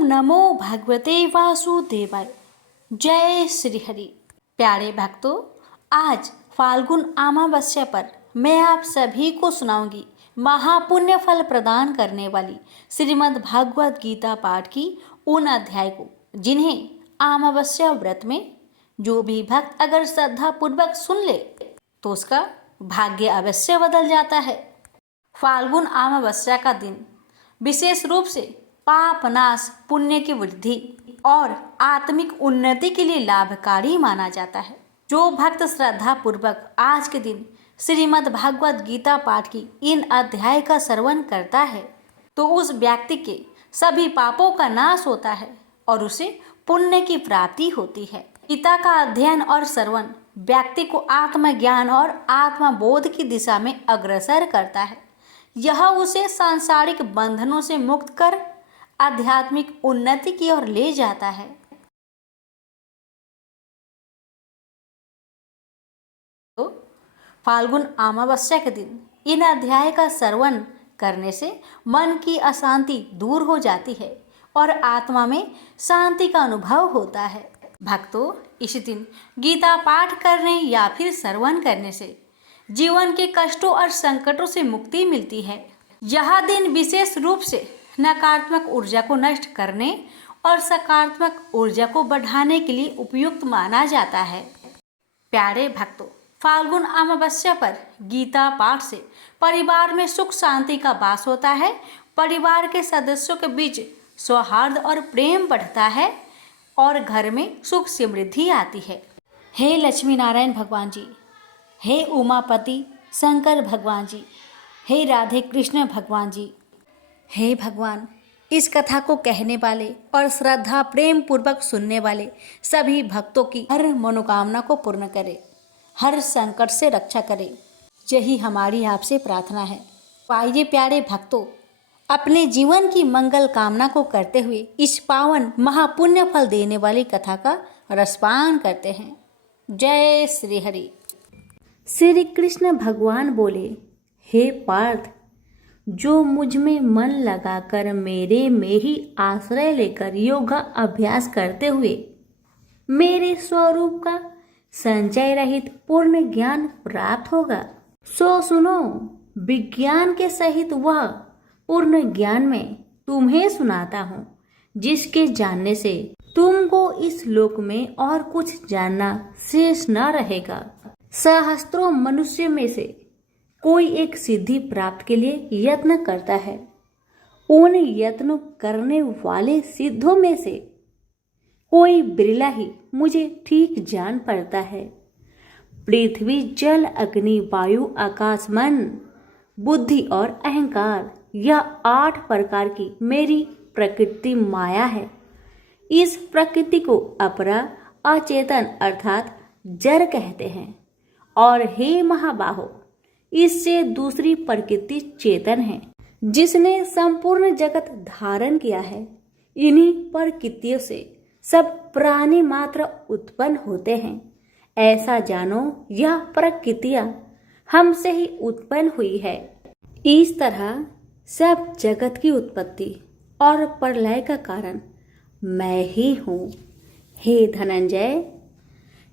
नमो भगवते वासुदेवाय। जय श्री हरि। प्यारे भक्तों, आज फाल्गुन अमावस्या पर मैं आप सभी को सुनाऊंगी महापुण्य फल प्रदान करने वाली श्रीमद् भागवत गीता पाठ की उन अध्याय को, जिन्हें अमावस्या व्रत में जो भी भक्त अगर श्रद्धा पूर्वक सुन ले तो उसका भाग्य अवश्य बदल जाता है। फाल्गुन अमावस्या का दिन विशेष रूप से पाप नाश, पुण्य की वृद्धि और आत्मिक उन्नति के लिए लाभकारी माना जाता है। जो भक्त श्रद्धा पूर्वक आज के दिन श्रीमद् भागवत गीता पाठ की इन अध्याय का श्रवण करता है तो उस व्यक्ति के सभी पापों का नाश होता है और उसे पुण्य की प्राप्ति होती है। गीता का अध्ययन और श्रवण व्यक्ति को आत्मज्ञान और आत्मबोध की दिशा में अग्रसर करता है। यह उसे सांसारिक बंधनों से मुक्त कर आध्यात्मिक उन्नति की ओर ले जाता है। तो फाल्गुन अमावस्या के दिन इन अध्याय का श्रवण करने से मन की अशांति दूर हो जाती है और आत्मा में शांति का अनुभव होता है। भक्तों, इस दिन गीता पाठ करने या फिर श्रवण करने से जीवन के कष्टों और संकटों से मुक्ति मिलती है। यह दिन विशेष रूप से नकारात्मक ऊर्जा को नष्ट करने और सकारात्मक ऊर्जा को बढ़ाने के लिए उपयुक्त माना जाता है। प्यारे भक्तों, फाल्गुन अमावस्या पर गीता पाठ से परिवार में सुख शांति का वास होता है। परिवार के सदस्यों के बीच सौहार्द और प्रेम बढ़ता है और घर में सुख समृद्धि आती है। हे लक्ष्मी नारायण भगवान जी, हे उमापति शंकर भगवान जी, हे राधे कृष्ण भगवान जी, हे भगवान, इस कथा को कहने वाले और श्रद्धा प्रेम पूर्वक सुनने वाले सभी भक्तों की हर मनोकामना को पूर्ण करे, हर संकट से रक्षा करे। यही हमारी आपसे प्रार्थना है। आइए प्यारे भक्तों, अपने जीवन की मंगल कामना को करते हुए इस पावन महापुण्य फल देने वाली कथा का रसपान करते हैं। जय श्री हरि। श्री कृष्ण भगवान बोले, हे पार्थ, जो मुझ में मन लगाकर मेरे में ही आश्रय लेकर योगा अभ्यास करते हुए मेरे स्वरूप का संचय रहित पूर्ण ज्ञान प्राप्त होगा, सो सुनो, विज्ञान के सहित वह पूर्ण ज्ञान में तुम्हें सुनाता हूँ, जिसके जानने से तुमको इस लोक में और कुछ जानना शेष न रहेगा। सहस्त्रों मनुष्य में से कोई एक सिद्धि प्राप्त के लिए यत्न करता है। उन यत्न करने वाले सिद्धों में से कोई बिरला ही मुझे ठीक जान पड़ता है। पृथ्वी, जल, अग्नि, वायु, आकाश, मन, बुद्धि और अहंकार, यह 8 प्रकार की मेरी प्रकृति माया है। इस प्रकृति को अपरा, अचेतन अर्थात जड़ कहते हैं। और हे महाबाहो, इससे दूसरी प्रकृति चेतन है, जिसने संपूर्ण जगत धारण किया है। इन्हीं प्रकृतियों से सब प्राणी मात्र उत्पन्न होते हैं। ऐसा जानो, यह प्रकृतियां हमसे ही उत्पन्न हुई है। इस तरह सब जगत की उत्पत्ति और प्रलय का कारण मैं ही हूँ। हे धनंजय,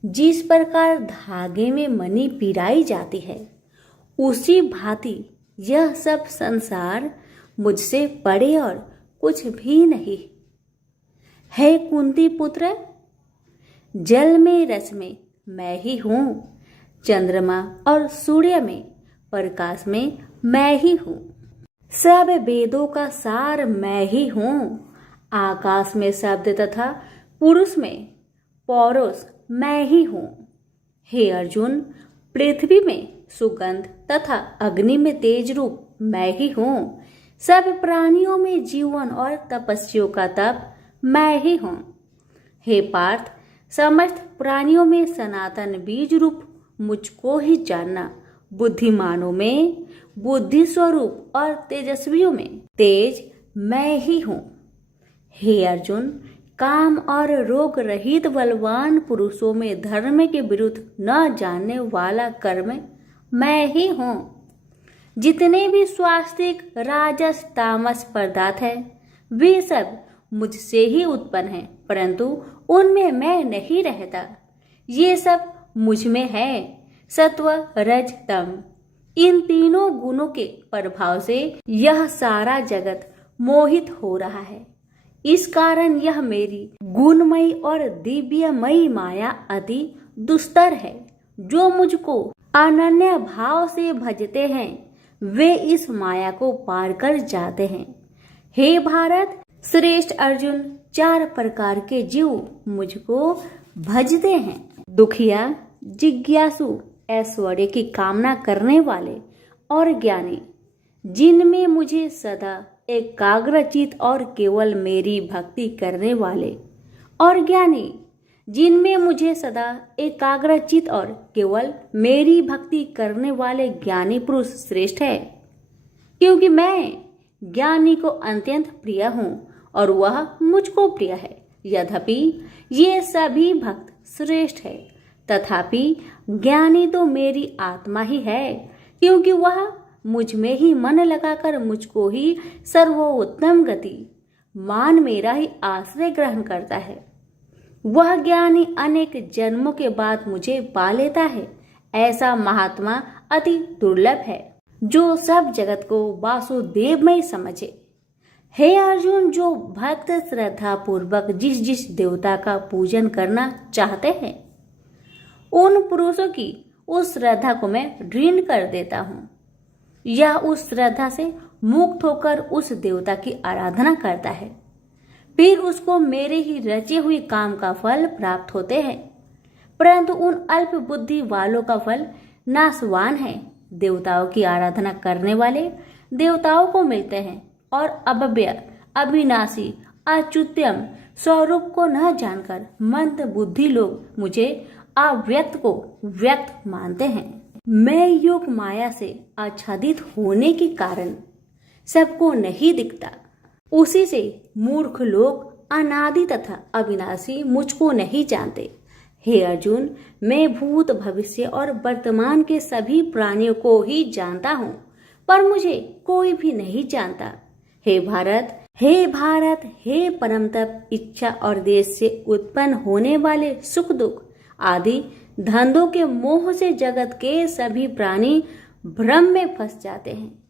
जिस प्रकार धागे में मणि पिराई जाती है, उसी भांति यह सब संसार मुझसे बड़े और कुछ भी नहीं। हे कुंती पुत्र, जल में रस में मैं ही हूँ, चंद्रमा और सूर्य में प्रकाश में मैं ही हूँ, सब वेदों का सार मैं ही हूँ, आकाश में शब्द तथा पुरुष में पौरुष मैं ही हूँ। हे अर्जुन, पृथ्वी में सुगंध तथा अग्नि में तेज रूप मैं ही हूँ, सब प्राणियों में जीवन और तपस्वियों का तप मैं ही हूँ। हे पार्थ, समस्त प्राणियों में सनातन बीज रूप मुझको ही जानना, बुद्धिमानों में बुद्धि स्वरूप और तेजस्वियों में तेज मैं ही हूँ। हे अर्जुन, काम और रोग रहित बलवान पुरुषों में धर्म के विरुद्ध न जानने वाला कर्म मैं ही हूँ। जितने भी स्वास्तिक, राजस, तामस पदार्थ है, वे सब मुझसे ही उत्पन्न हैं, परंतु उनमें मैं नहीं रहता। ये सब मुझ में है, सत्व रज तम। इन तीनों गुणों के प्रभाव से यह सारा जगत मोहित हो रहा है। इस कारण यह मेरी गुणमयी और दिव्यमयी माया अति दुस्तर है। जो मुझको अनन्य भाव से भजते हैं वे इस माया को पार कर जाते हैं। हे भारत श्रेष्ठ अर्जुन, 4 प्रकार के जीव मुझको भजते हैं। दुखिया, जिज्ञासु, ऐश्वर्य की कामना करने वाले और ज्ञानी, जिनमें मुझे सदा एकाग्रचित और केवल मेरी भक्ति करने वाले, और ज्ञानी जिनमें मुझे सदा एकाग्रचित और केवल मेरी भक्ति करने वाले ज्ञानी पुरुष श्रेष्ठ है। क्योंकि मैं ज्ञानी को अत्यंत प्रिय हूँ और वह मुझको प्रिय है। यद्यपि ये सभी भक्त श्रेष्ठ है, तथापि ज्ञानी तो मेरी आत्मा ही है, क्योंकि वह मुझ में ही मन लगाकर मुझको ही सर्वोत्तम गति मान मेरा ही आश्रय ग्रहण करता है। वह ज्ञानी अनेक जन्मों के बाद मुझे पा लेता है। ऐसा महात्मा अति दुर्लभ है, जो सब जगत को वासुदेवमय समझे। हे अर्जुन, जो भक्त श्रद्धा पूर्वक जिस जिस देवता का पूजन करना चाहते हैं, उन पुरुषों की उस श्रद्धा को मैं ऋण कर देता हूँ। यह उस श्रद्धा से मुक्त होकर उस देवता की आराधना करता है, फिर उसको मेरे ही रचे हुए काम का फल प्राप्त होते हैं। परंतु उन अल्प बुद्धि वालों का फल नाशवान है। देवताओं की आराधना करने वाले देवताओं को मिलते हैं और अव्यय, अविनाशी, अच्युत्यम स्वरूप को न जानकर मंद बुद्धि लोग मुझे अव्यक्त को व्यक्त मानते हैं। मैं योग माया से आच्छादित होने के कारण सबको नहीं दिखता। उसी से मूर्ख लोग अनादि तथा अविनाशी मुझको नहीं जानते। हे अर्जुन, मैं भूत, भविष्य और वर्तमान के सभी प्राणियों को ही जानता हूँ, पर मुझे कोई भी नहीं जानता। हे भारत, हे परम तप, इच्छा और देश से उत्पन्न होने वाले सुख दुख आदि धंधों के मोह से जगत के सभी प्राणी भ्रम में फंस जाते हैं।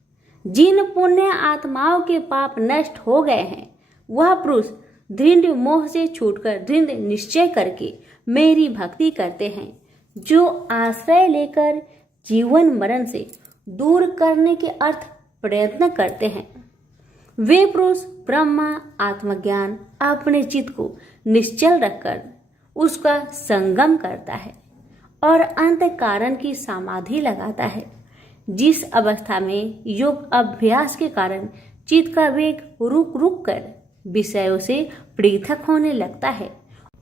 जिन पुण्य आत्माओं के पाप नष्ट हो गए हैं, वह पुरुष दृढ़ मोह से छूटकर दृढ़ निश्चय करके मेरी भक्ति करते हैं, जो आश्रय लेकर जीवन मरण से दूर करने के अर्थ प्रयत्न करते हैं। वे पुरुष ब्रह्मा आत्मज्ञान अपने चित्त को निश्चल रखकर उसका संगम करता है और अंत कारण की समाधि लगाता है, जिस अवस्था में योग अभ्यास के कारण चित्त का वेग रुक रुक कर विषयों से पृथक होने लगता है,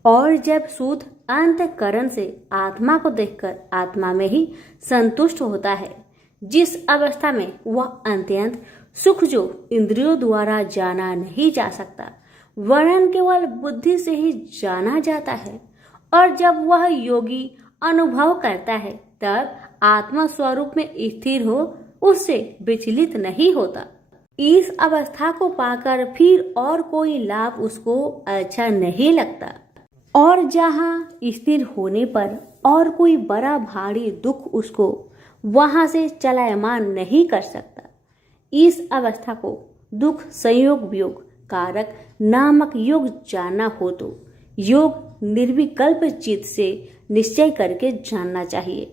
और जब शुद्ध अंतःकरण से आत्मा को देखकर आत्मा में ही संतुष्ट होता है, जिस अवस्था में वह अत्यंत सुख जो इंद्रियों द्वारा जाना नहीं जा सकता, वरन केवल बुद्धि से ही जाना जाता है, और जब वह योगी अनुभव करता है, तब आत्मा स्वरूप में स्थिर हो उससे विचलित नहीं होता। इस अवस्था को पाकर फिर और कोई लाभ उसको अच्छा नहीं लगता, और जहाँ स्थिर होने पर और कोई बड़ा भारी दुख उसको वहां से चलायमान नहीं कर सकता। इस अवस्था को दुख संयोग वियोग कारक नामक योग जानना हो तो योग निर्विकल्प चित्त से निश्चय करके जानना चाहिए।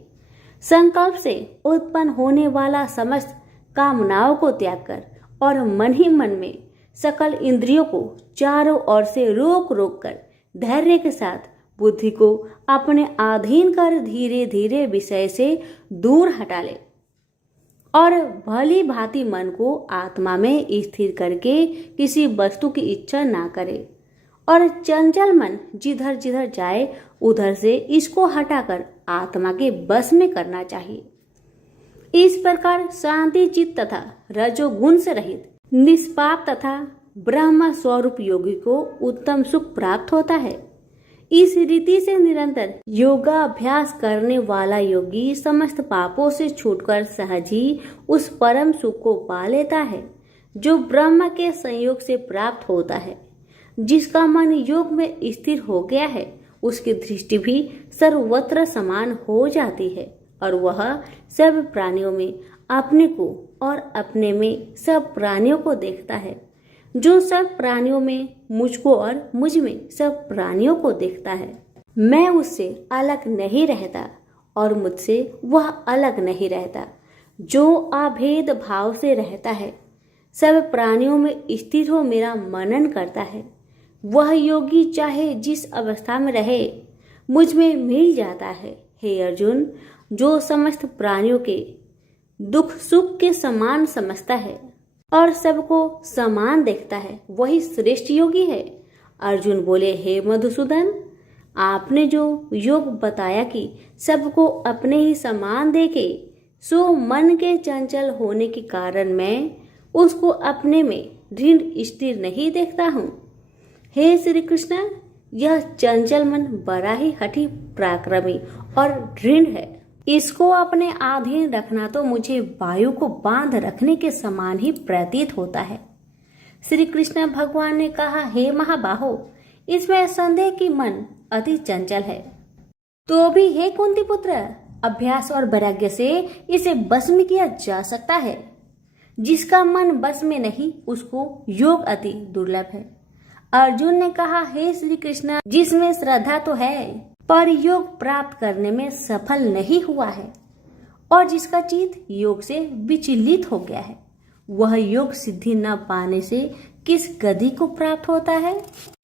संकल्प से उत्पन्न होने वाला समस्त कामनाओं को त्याग कर और मन ही मन में सकल इंद्रियों को चारों ओर से रोक रोक कर धैर्य के साथ बुद्धि को अपने अधीन कर धीरे धीरे विषय से दूर हटा ले, और भली भांति मन को आत्मा में स्थिर करके किसी वस्तु की इच्छा ना करे, और चंचल मन जिधर जिधर जाए उधर से इसको हटाकर आत्मा के बस में करना चाहिए। इस प्रकार शांति चित्त तथा रजोगुण से रहित निष्पाप तथा ब्रह्म स्वरूप योगी को उत्तम सुख प्राप्त होता है। इस रीति से निरंतर योगाभ्यास करने वाला योगी समस्त पापों से छूटकर सहज ही उस परम सुख को पा लेता है, जो ब्रह्म के संयोग से प्राप्त होता है। जिसका मन योग में स्थिर हो गया है उसकी दृष्टि भी सर्वत्र समान हो जाती है और वह सब प्राणियों में अपने को और अपने में सब प्राणियों को देखता है। जो सब प्राणियों में मुझको और मुझ में सब प्राणियों को देखता है। मैं उससे अलग नहीं रहता और मुझसे वह अलग नहीं रहता। जो अभेद भाव से रहता है, सब प्राणियों में स्थिर हो मेरा मनन करता है, वह योगी चाहे जिस अवस्था में रहे मुझ में मिल जाता है। हे अर्जुन, जो समस्त प्राणियों के दुख सुख के समान समझता है और सबको समान देखता है, वही श्रेष्ठ योगी है। अर्जुन बोले, हे मधुसूदन, आपने जो योग बताया कि सबको अपने ही समान देखे, सो मन के चंचल होने के कारण मैं उसको अपने में दृढ़ स्थिर नहीं देखता हूँ। हे श्री कृष्ण, यह चंचल मन बड़ा ही हठी पराक्रमी और दृढ़ है। इसको अपने अधीन रखना तो मुझे वायु को बांध रखने के समान ही प्रतीत होता है। श्री कृष्ण भगवान ने कहा, हे महाबाहो, इसमें संदेह कि मन अति चंचल है, तो भी हे कुंती पुत्र, अभ्यास और वैराग्य से इसे बस में किया जा सकता है। जिसका मन बस में नहीं उसको योग अति दुर्लभ है। अर्जुन ने कहा, हे श्री कृष्ण, जिसमें श्रद्धा तो है पर योग प्राप्त करने में सफल नहीं हुआ है और जिसका चित्त योग से विचलित हो गया है, वह योग सिद्धि न पाने से किस गति को प्राप्त होता है?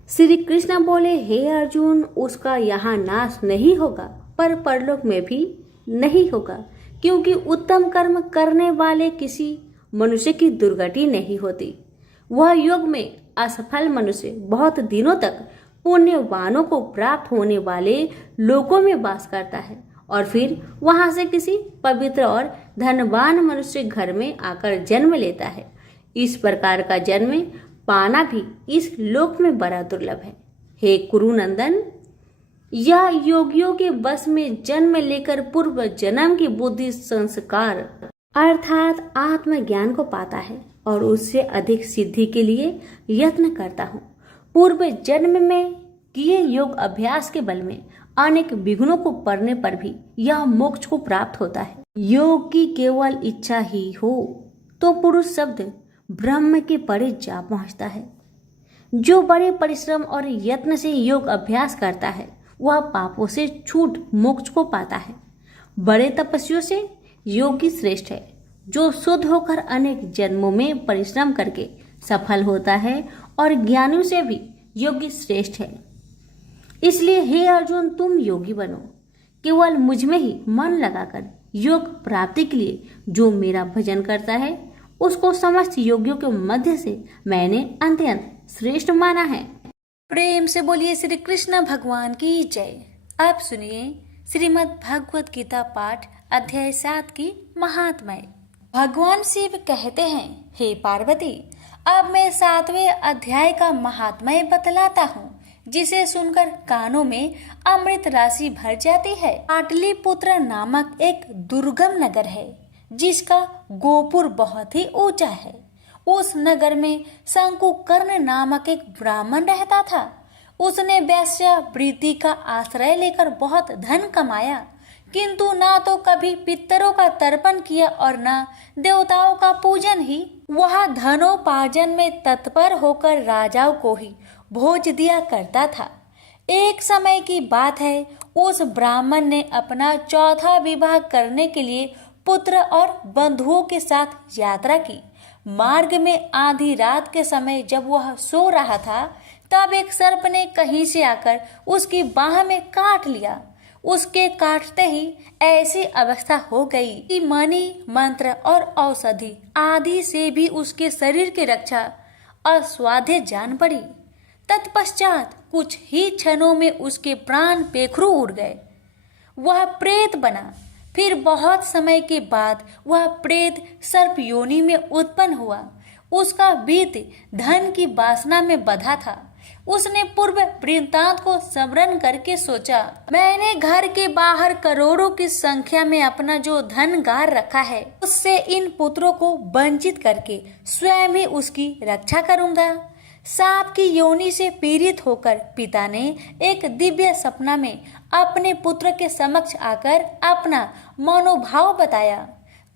श्री कृष्ण बोले, हे अर्जुन, उसका यहाँ नाश नहीं होगा पर परलोक में भी नहीं होगा, क्योंकि उत्तम कर्म करने वाले किसी मनुष्य की दुर्गति नहीं होती। वह योग में असफल मनुष्य बहुत दिनों तक पुण्यवानों को प्राप्त होने वाले लोकों में वास करता है और फिर वहां से किसी पवित्र और धनवान मनुष्य घर में आकर जन्म लेता है। इस प्रकार का जन्म पाना भी इस लोक में बड़ा दुर्लभ है। हे कुरुनंदन, यह योगियों के बस में जन्म लेकर पूर्व जन्म की बुद्धि संस्कार अर्थात आत्मज्ञान को पाता है और उससे अधिक सिद्धि के लिए यत्न करता हूँ। पूर्व जन्म में किए योग अभ्यास के बल में अनेक विघ्नों को पड़ने पर भी यह मोक्ष को प्राप्त होता है। योग की केवल इच्छा ही हो तो पुरुष शब्द ब्रह्म के परे जा पहुंचता है। जो बड़े परिश्रम और यत्न से योग अभ्यास करता है वह पापों से छूट मोक्ष को पाता है। बड़े तपस्वियों से योगी श्रेष्ठ है। जो शुद्ध होकर अनेक जन्मों में परिश्रम करके सफल होता है और ज्ञानियों से भी योगी श्रेष्ठ है। इसलिए हे अर्जुन, तुम योगी बनो। केवल मुझ में ही मन लगाकर योग प्राप्ति के लिए जो मेरा भजन करता है उसको समस्त योगियों के मध्य से मैंने अत्यंत श्रेष्ठ माना है। प्रेम से बोलिए श्री कृष्ण भगवान की जय। अब सुनिए श्रीमद् भगवत गीता पाठ अध्याय 7 की महात्म्य। भगवान शिव कहते हैं, हे पार्वती, अब मैं 7वें अध्याय का महात्म्य बतलाता हूँ, जिसे सुनकर कानों में अमृत राशि भर जाती है। पाटलिपुत्र नामक एक दुर्गम नगर है जिसका गोपुर बहुत ही ऊंचा है। उस नगर में शंकुकर्ण नामक एक ब्राह्मण रहता था। उसने वेश्यावृत्ति का आश्रय लेकर बहुत धन कमाया, किंतु ना तो कभी पितरों का तर्पण किया और न देवताओं का पूजन ही। वह धनोपार्जन में तत्पर होकर राजाओं को ही भोज दिया करता था। एक समय की बात है, उस ब्राह्मण ने अपना चौथा विवाह करने के लिए पुत्र और बंधुओं के साथ यात्रा की। मार्ग में आधी रात के समय जब वह सो रहा था, तब एक सर्प ने कहीं से आकर उसकी बाह में काट लिया। उसके काटते ही ऐसी अवस्था हो गई कि मणि, मंत्र और औषधि आदि से भी उसके शरीर की रक्षा असाध्य जान पड़ी। तत्पश्चात कुछ ही क्षणों में उसके प्राण पेखरू उड़ गए। वह प्रेत बना। फिर बहुत समय के बाद वह प्रेत सर्प योनि में उत्पन्न हुआ। उसका बीत धन की वासना में बंधा था। उसने पूर्व वृत्तांत को स्मरण करके सोचा, मैंने घर के बाहर करोड़ों की संख्या में अपना जो धन गार रखा है, उससे इन पुत्रों को वंचित करके स्वयं ही उसकी रक्षा करूंगा। सांप की योनि से पीड़ित होकर पिता ने एक दिव्य सपना में अपने पुत्र के समक्ष आकर अपना मनोभाव बताया।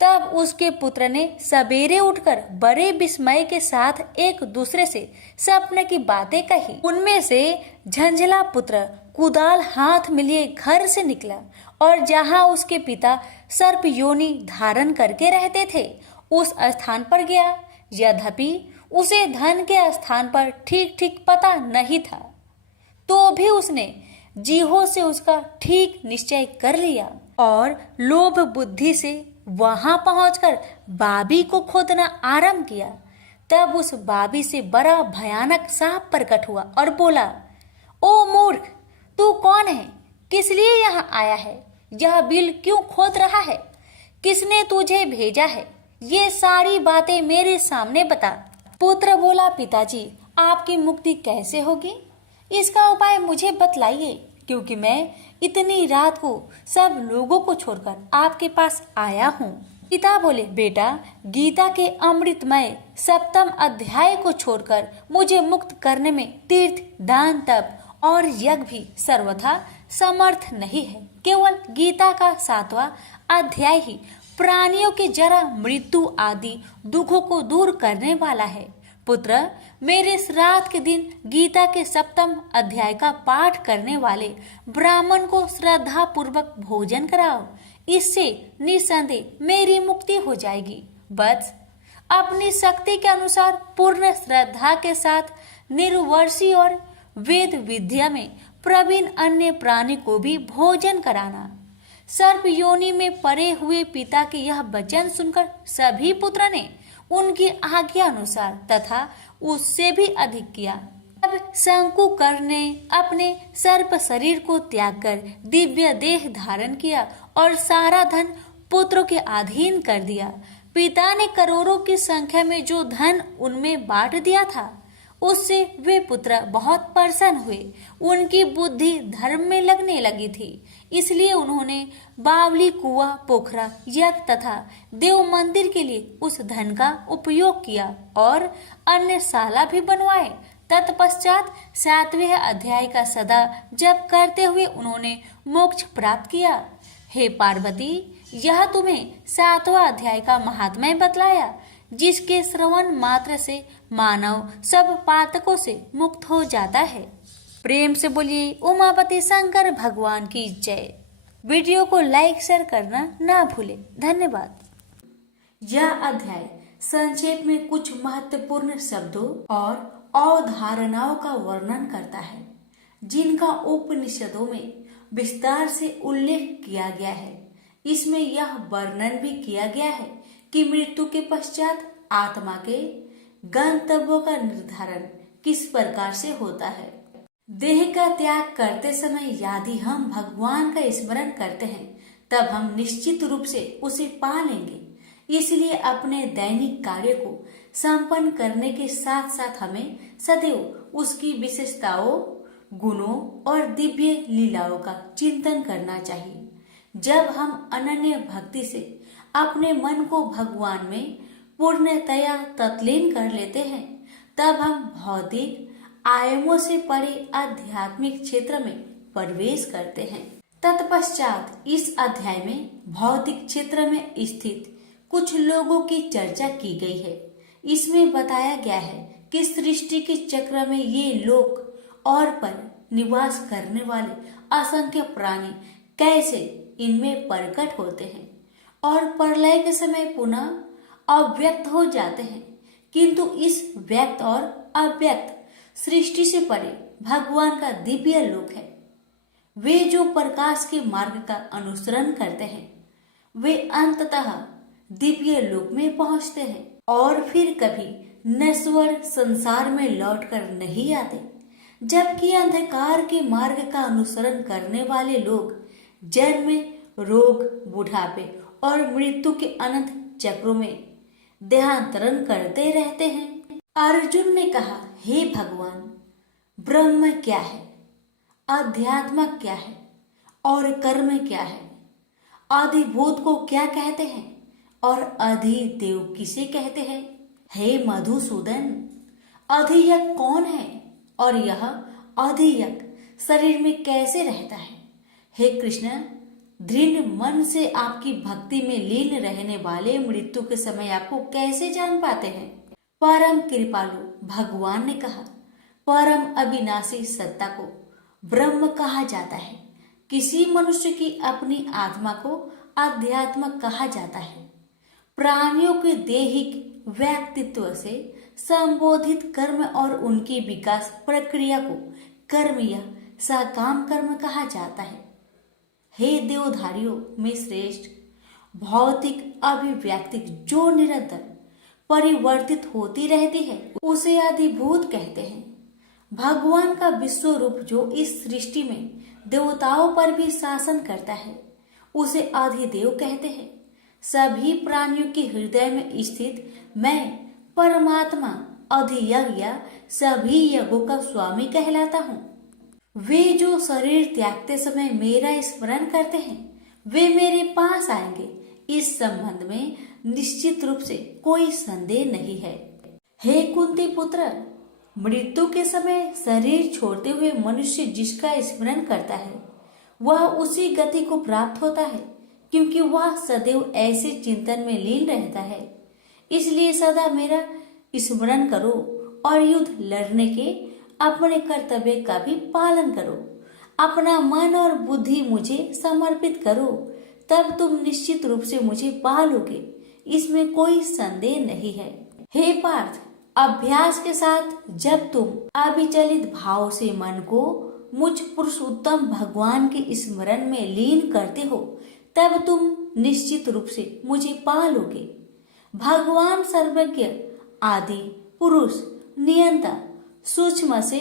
तब उसके पुत्र ने सवेरे उठकर बड़े विस्मय के साथ एक दूसरे से सपने की बातें कही। उनमें से झंझला पुत्र कुदाल हाथ में लिए घर से निकला और जहां उसके पिता सर्प योनि धारण करके रहते थे उस स्थान पर गया। यद्यपि उसे धन के स्थान पर ठीक ठीक पता नहीं था, तो भी उसने जीहो से उसका ठीक निश्चय कर लिया और लोभ बुद्धि से वहां पहुंचकर बाबी को खोदना आरंभ किया। तब उस बाबी से बड़ा भयानक सांप प्रकट हुआ और बोला, ओ मूर्ख, तू कौन है? किस लिए यहाँ आया है? यह बिल क्यों खोद रहा है? किसने तुझे भेजा है? ये सारी बातें मेरे सामने बता। पुत्र बोला, पिताजी, आपकी मुक्ति कैसे होगी? इसका उपाय मुझे बतलाइए, क्योंकि मैं इतनी रात को सब लोगों को छोड़कर आपके पास आया हूँ। पिता बोले, बेटा, गीता के अमृतमय 7वें अध्याय को छोड़कर मुझे मुक्त करने में तीर्थ, दान, तप और यज्ञ भी सर्वथा समर्थ नहीं है। केवल गीता का 7वां अध्याय ही प्राणियों के जरा मृत्यु आदि दुखों को दूर करने वाला है। पुत्र, मेरे श्राद्ध के दिन गीता के 7वें अध्याय का पाठ करने वाले ब्राह्मण को श्रद्धा पूर्वक भोजन कराओ। इससे निसंदेह मेरी मुक्ति हो जाएगी। बस अपनी शक्ति के अनुसार पूर्ण श्रद्धा के साथ निर्वर्षी और वेद विद्या में प्रवीण अन्य प्राणी को भी भोजन कराना। सर्प योनि में पड़े हुए पिता के यह वचन सुनकर सभी पुत्र ने उनकी आज्ञा अनुसार तथा उससे भी अधिक किया। अब शंकुकर ने अपने सर्प शरीर को त्याग कर दिव्य देह धारण किया और सारा धन पुत्रों के अधीन कर दिया। पिता ने करोड़ों की संख्या में जो धन उनमें बांट दिया था, उससे वे पुत्र बहुत प्रसन्न हुए। उनकी बुद्धि धर्म में लगने लगी थी, इसलिए उन्होंने बावली, कुआं, पोखरा, यज्ञ तथा देव मंदिर के लिए उस धन का उपयोग किया और अन्य शाला भी बनवाए। तत्पश्चात 7वें अध्याय का सदा जप करते हुए उन्होंने मोक्ष प्राप्त किया। हे पार्वती, यह तुम्हें 7वां अध्याय का महात्म्य बतलाया, जिसके श्रवण मात्र से मानव सब पातकों से मुक्त हो जाता है। प्रेम से बोलिए उमापति शंकर भगवान की जय। वीडियो को लाइक शेयर करना ना भूले। धन्यवाद। यह अध्याय संक्षेप में कुछ महत्वपूर्ण शब्दों और अवधारणाओं का वर्णन करता है, जिनका उपनिषदों में विस्तार से उल्लेख किया गया है। इसमें यह वर्णन भी किया गया है कि मृत्यु के पश्चात आत्मा के गंतव्यों का निर्धारण किस प्रकार से होता है। देह का त्याग करते समय यदि हम भगवान का स्मरण करते हैं, तब हम निश्चित रूप से उसे पा लेंगे। इसलिए अपने दैनिक कार्य को संपन्न करने के साथ साथ हमें सदैव उसकी विशेषताओं, गुणों और दिव्य लीलाओं का चिंतन करना चाहिए। जब हम अनन्य भक्ति से अपने मन को भगवान में पूर्णतया तल्लीन कर लेते हैं, तब हम भौतिक आयामों से परे आध्यात्मिक क्षेत्र में प्रवेश करते हैं। तत्पश्चात इस अध्याय में भौतिक क्षेत्र में स्थित कुछ लोगों की चर्चा की गई है। इसमें बताया गया है कि सृष्टि के चक्र में ये लोक और पर निवास करने वाले असंख्य प्राणी कैसे इनमें प्रकट होते हैं और प्रलय के समय पुनः अव्यक्त हो जाते हैं। किंतु इस व्यक्त और अव्यक्त सृष्टि से परे भगवान का दिव्य लोक है। वे जो प्रकाश के मार्ग का अनुसरण करते हैं, वे अंततः दिव्य लोक में पहुंचते हैं और फिर कभी नश्वर संसार में लौटकर नहीं आते। जबकि अंधकार के मार्ग का अनुसरण करने वाले लोग जन्म, रोग, बुढ़ापे और मृत्यु के अनंत चक्रों में देहांतरण करते रहते हैं। अर्जुन ने कहा, हे भगवान, ब्रह्म क्या है, अध्यात्म क्या है और कर्म क्या है, आदिभूत को क्या कहते हैं और अधिदेव किसे कहते हैं? हे मधुसूदन, अधियज्ञ कौन है और यह अधियज्ञ शरीर में कैसे रहता है? हे कृष्ण, दृढ़ मन से आपकी भक्ति में लीन रहने वाले मृत्यु के समय आपको कैसे जान पाते हैं? परम कृपालु भगवान ने कहा, परम अविनाशी सत्ता को ब्रह्म कहा जाता है। किसी मनुष्य की अपनी आत्मा को अध्यात्म कहा जाता है। प्राणियों के दैहिक व्यक्तित्व से संबोधित कर्म और उनकी विकास प्रक्रिया को कर्म या सकाम कर्म कहा जाता है। हे देवधारियों में श्रेष्ठ, भौतिक अभिव्यक्ति जो निरंतर परिवर्तित होती रहती है उसे अधिभूत कहते हैं। भगवान का विश्व रूप जो इस सृष्टि में देवताओं पर भी शासन करता है उसे अधिदेव कहते हैं। सभी प्राणियों के हृदय में स्थित मैं परमात्मा अधियज्ञ या सभी यज्ञों का स्वामी कहलाता हूँ। वे जो शरीर त्यागते समय मेरा स्मरण करते हैं वे मेरे पास आएंगे। इस संबंध में निश्चित रूप से कोई संदेह नहीं है। हे कुंती पुत्र, मृत्यु के समय शरीर छोड़ते हुए मनुष्य जिसका स्मरण करता है वह उसी गति को प्राप्त होता है, क्योंकि वह सदैव ऐसे चिंतन में लीन रहता है। इसलिए सदा मेरा स्मरण करो और युद्ध लड़ने के अपने कर्तव्य का भी पालन करो। अपना मन और बुद्धि मुझे समर्पित करो, तब तुम निश्चित रूप से मुझे पा लोगे, इसमें कोई संदेह नहीं है। हे पार्थ, अभ्यास के साथ जब तुम अविचलित भाव से मन को मुझ पुरुषोत्तम भगवान के स्मरण में लीन करते हो तब तुम निश्चित रूप से मुझे पा लोगे। भगवान सर्वज्ञ, आदि पुरुष, नियंता, सूक्ष्म से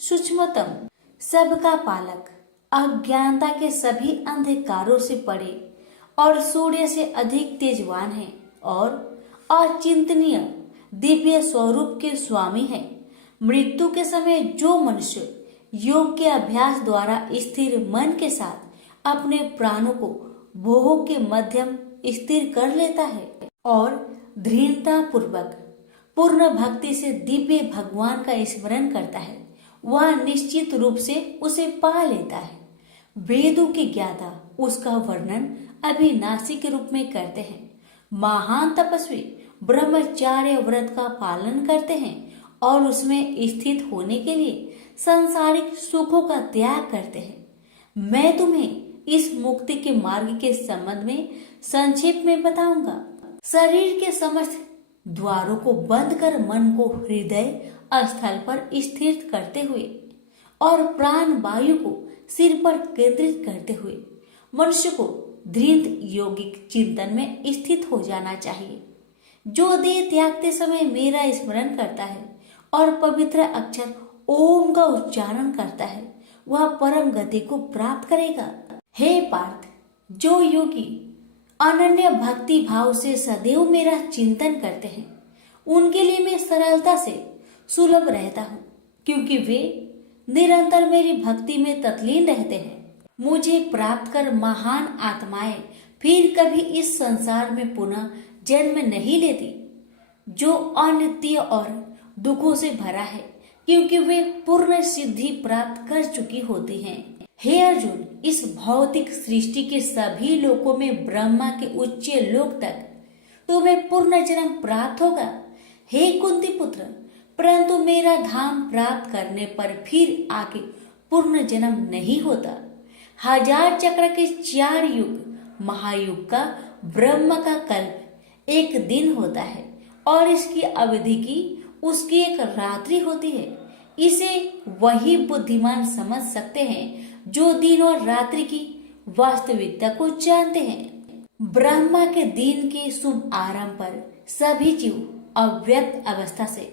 सूक्ष्मतम, सबका पालक, अज्ञानता के सभी अंधकारों से परे और सूर्य से अधिक तेजवान है और अचिंतनीय दिव्य स्वरूप के स्वामी है। मृत्यु के समय जो मनुष्य योग के अभ्यास द्वारा स्थिर मन के साथ अपने प्राणों को भोग के मध्यम स्थिर कर लेता है और दृढ़ता पूर्वक पूर्ण भक्ति से दिव्य भगवान का स्मरण करता है, वह निश्चित रूप से उसे पा लेता है। वेदों के ज्ञाता उसका वर्णन अविनाशी के रूप में करते हैं। महान तपस्वी ब्रह्मचार्य व्रत का पालन करते हैं और उसमें स्थित होने के लिए सांसारिक सुखों का त्याग करते हैं। मैं तुम्हें इस मुक्ति के मार्ग के संबंध में संक्षेप में बताऊंगा। शरीर के समस्त द्वारों को बंद कर मन को हृदय स्थल पर स्थिर करते हुए और प्राण वायु को सिर पर केंद्रित करते हुए मनुष्य को दृढ़ योगिक चिंतन में स्थित हो जाना चाहिए। जो देह त्यागते समय मेरा स्मरण करता है और पवित्र अक्षर ओम का उच्चारण करता है वह परम गति को प्राप्त करेगा। हे पार्थ, जो योगी अनन्य भक्ति भाव से सदैव मेरा चिंतन करते हैं उनके लिए मैं सरलता से सुलभ रहता हूँ, क्योंकि वे निरंतर मेरी भक्ति में तत्लीन रहते हैं। मुझे प्राप्त कर महान आत्माएं फिर कभी इस संसार में पुनः जन्म नहीं लेती, जो अनित्य और दुखों से भरा है, क्योंकि वे पूर्ण सिद्धि प्राप्त कर चुकी होती हैं। हे अर्जुन, इस भौतिक सृष्टि के सभी लोकों में ब्रह्मा के उच्च लोक तक तुम्हें पूर्ण जन्म प्राप्त होगा। हे कुंती पुत्र, परंतु मेरा धाम प्राप्त करने पर फिर आगे पूर्ण जन्म नहीं होता। 1000 चक्र के 4 युग महायुग का ब्रह्म का कल्प एक दिन होता है और इसकी अवधि की उसकी एक रात्रि होती है। इसे वही बुद्धिमान समझ सकते हैं जो दिन और रात्रि की वास्तविकता को जानते हैं। ब्रह्मा के दिन के शुभ आरंभ पर सभी जीव अव्यक्त अवस्था से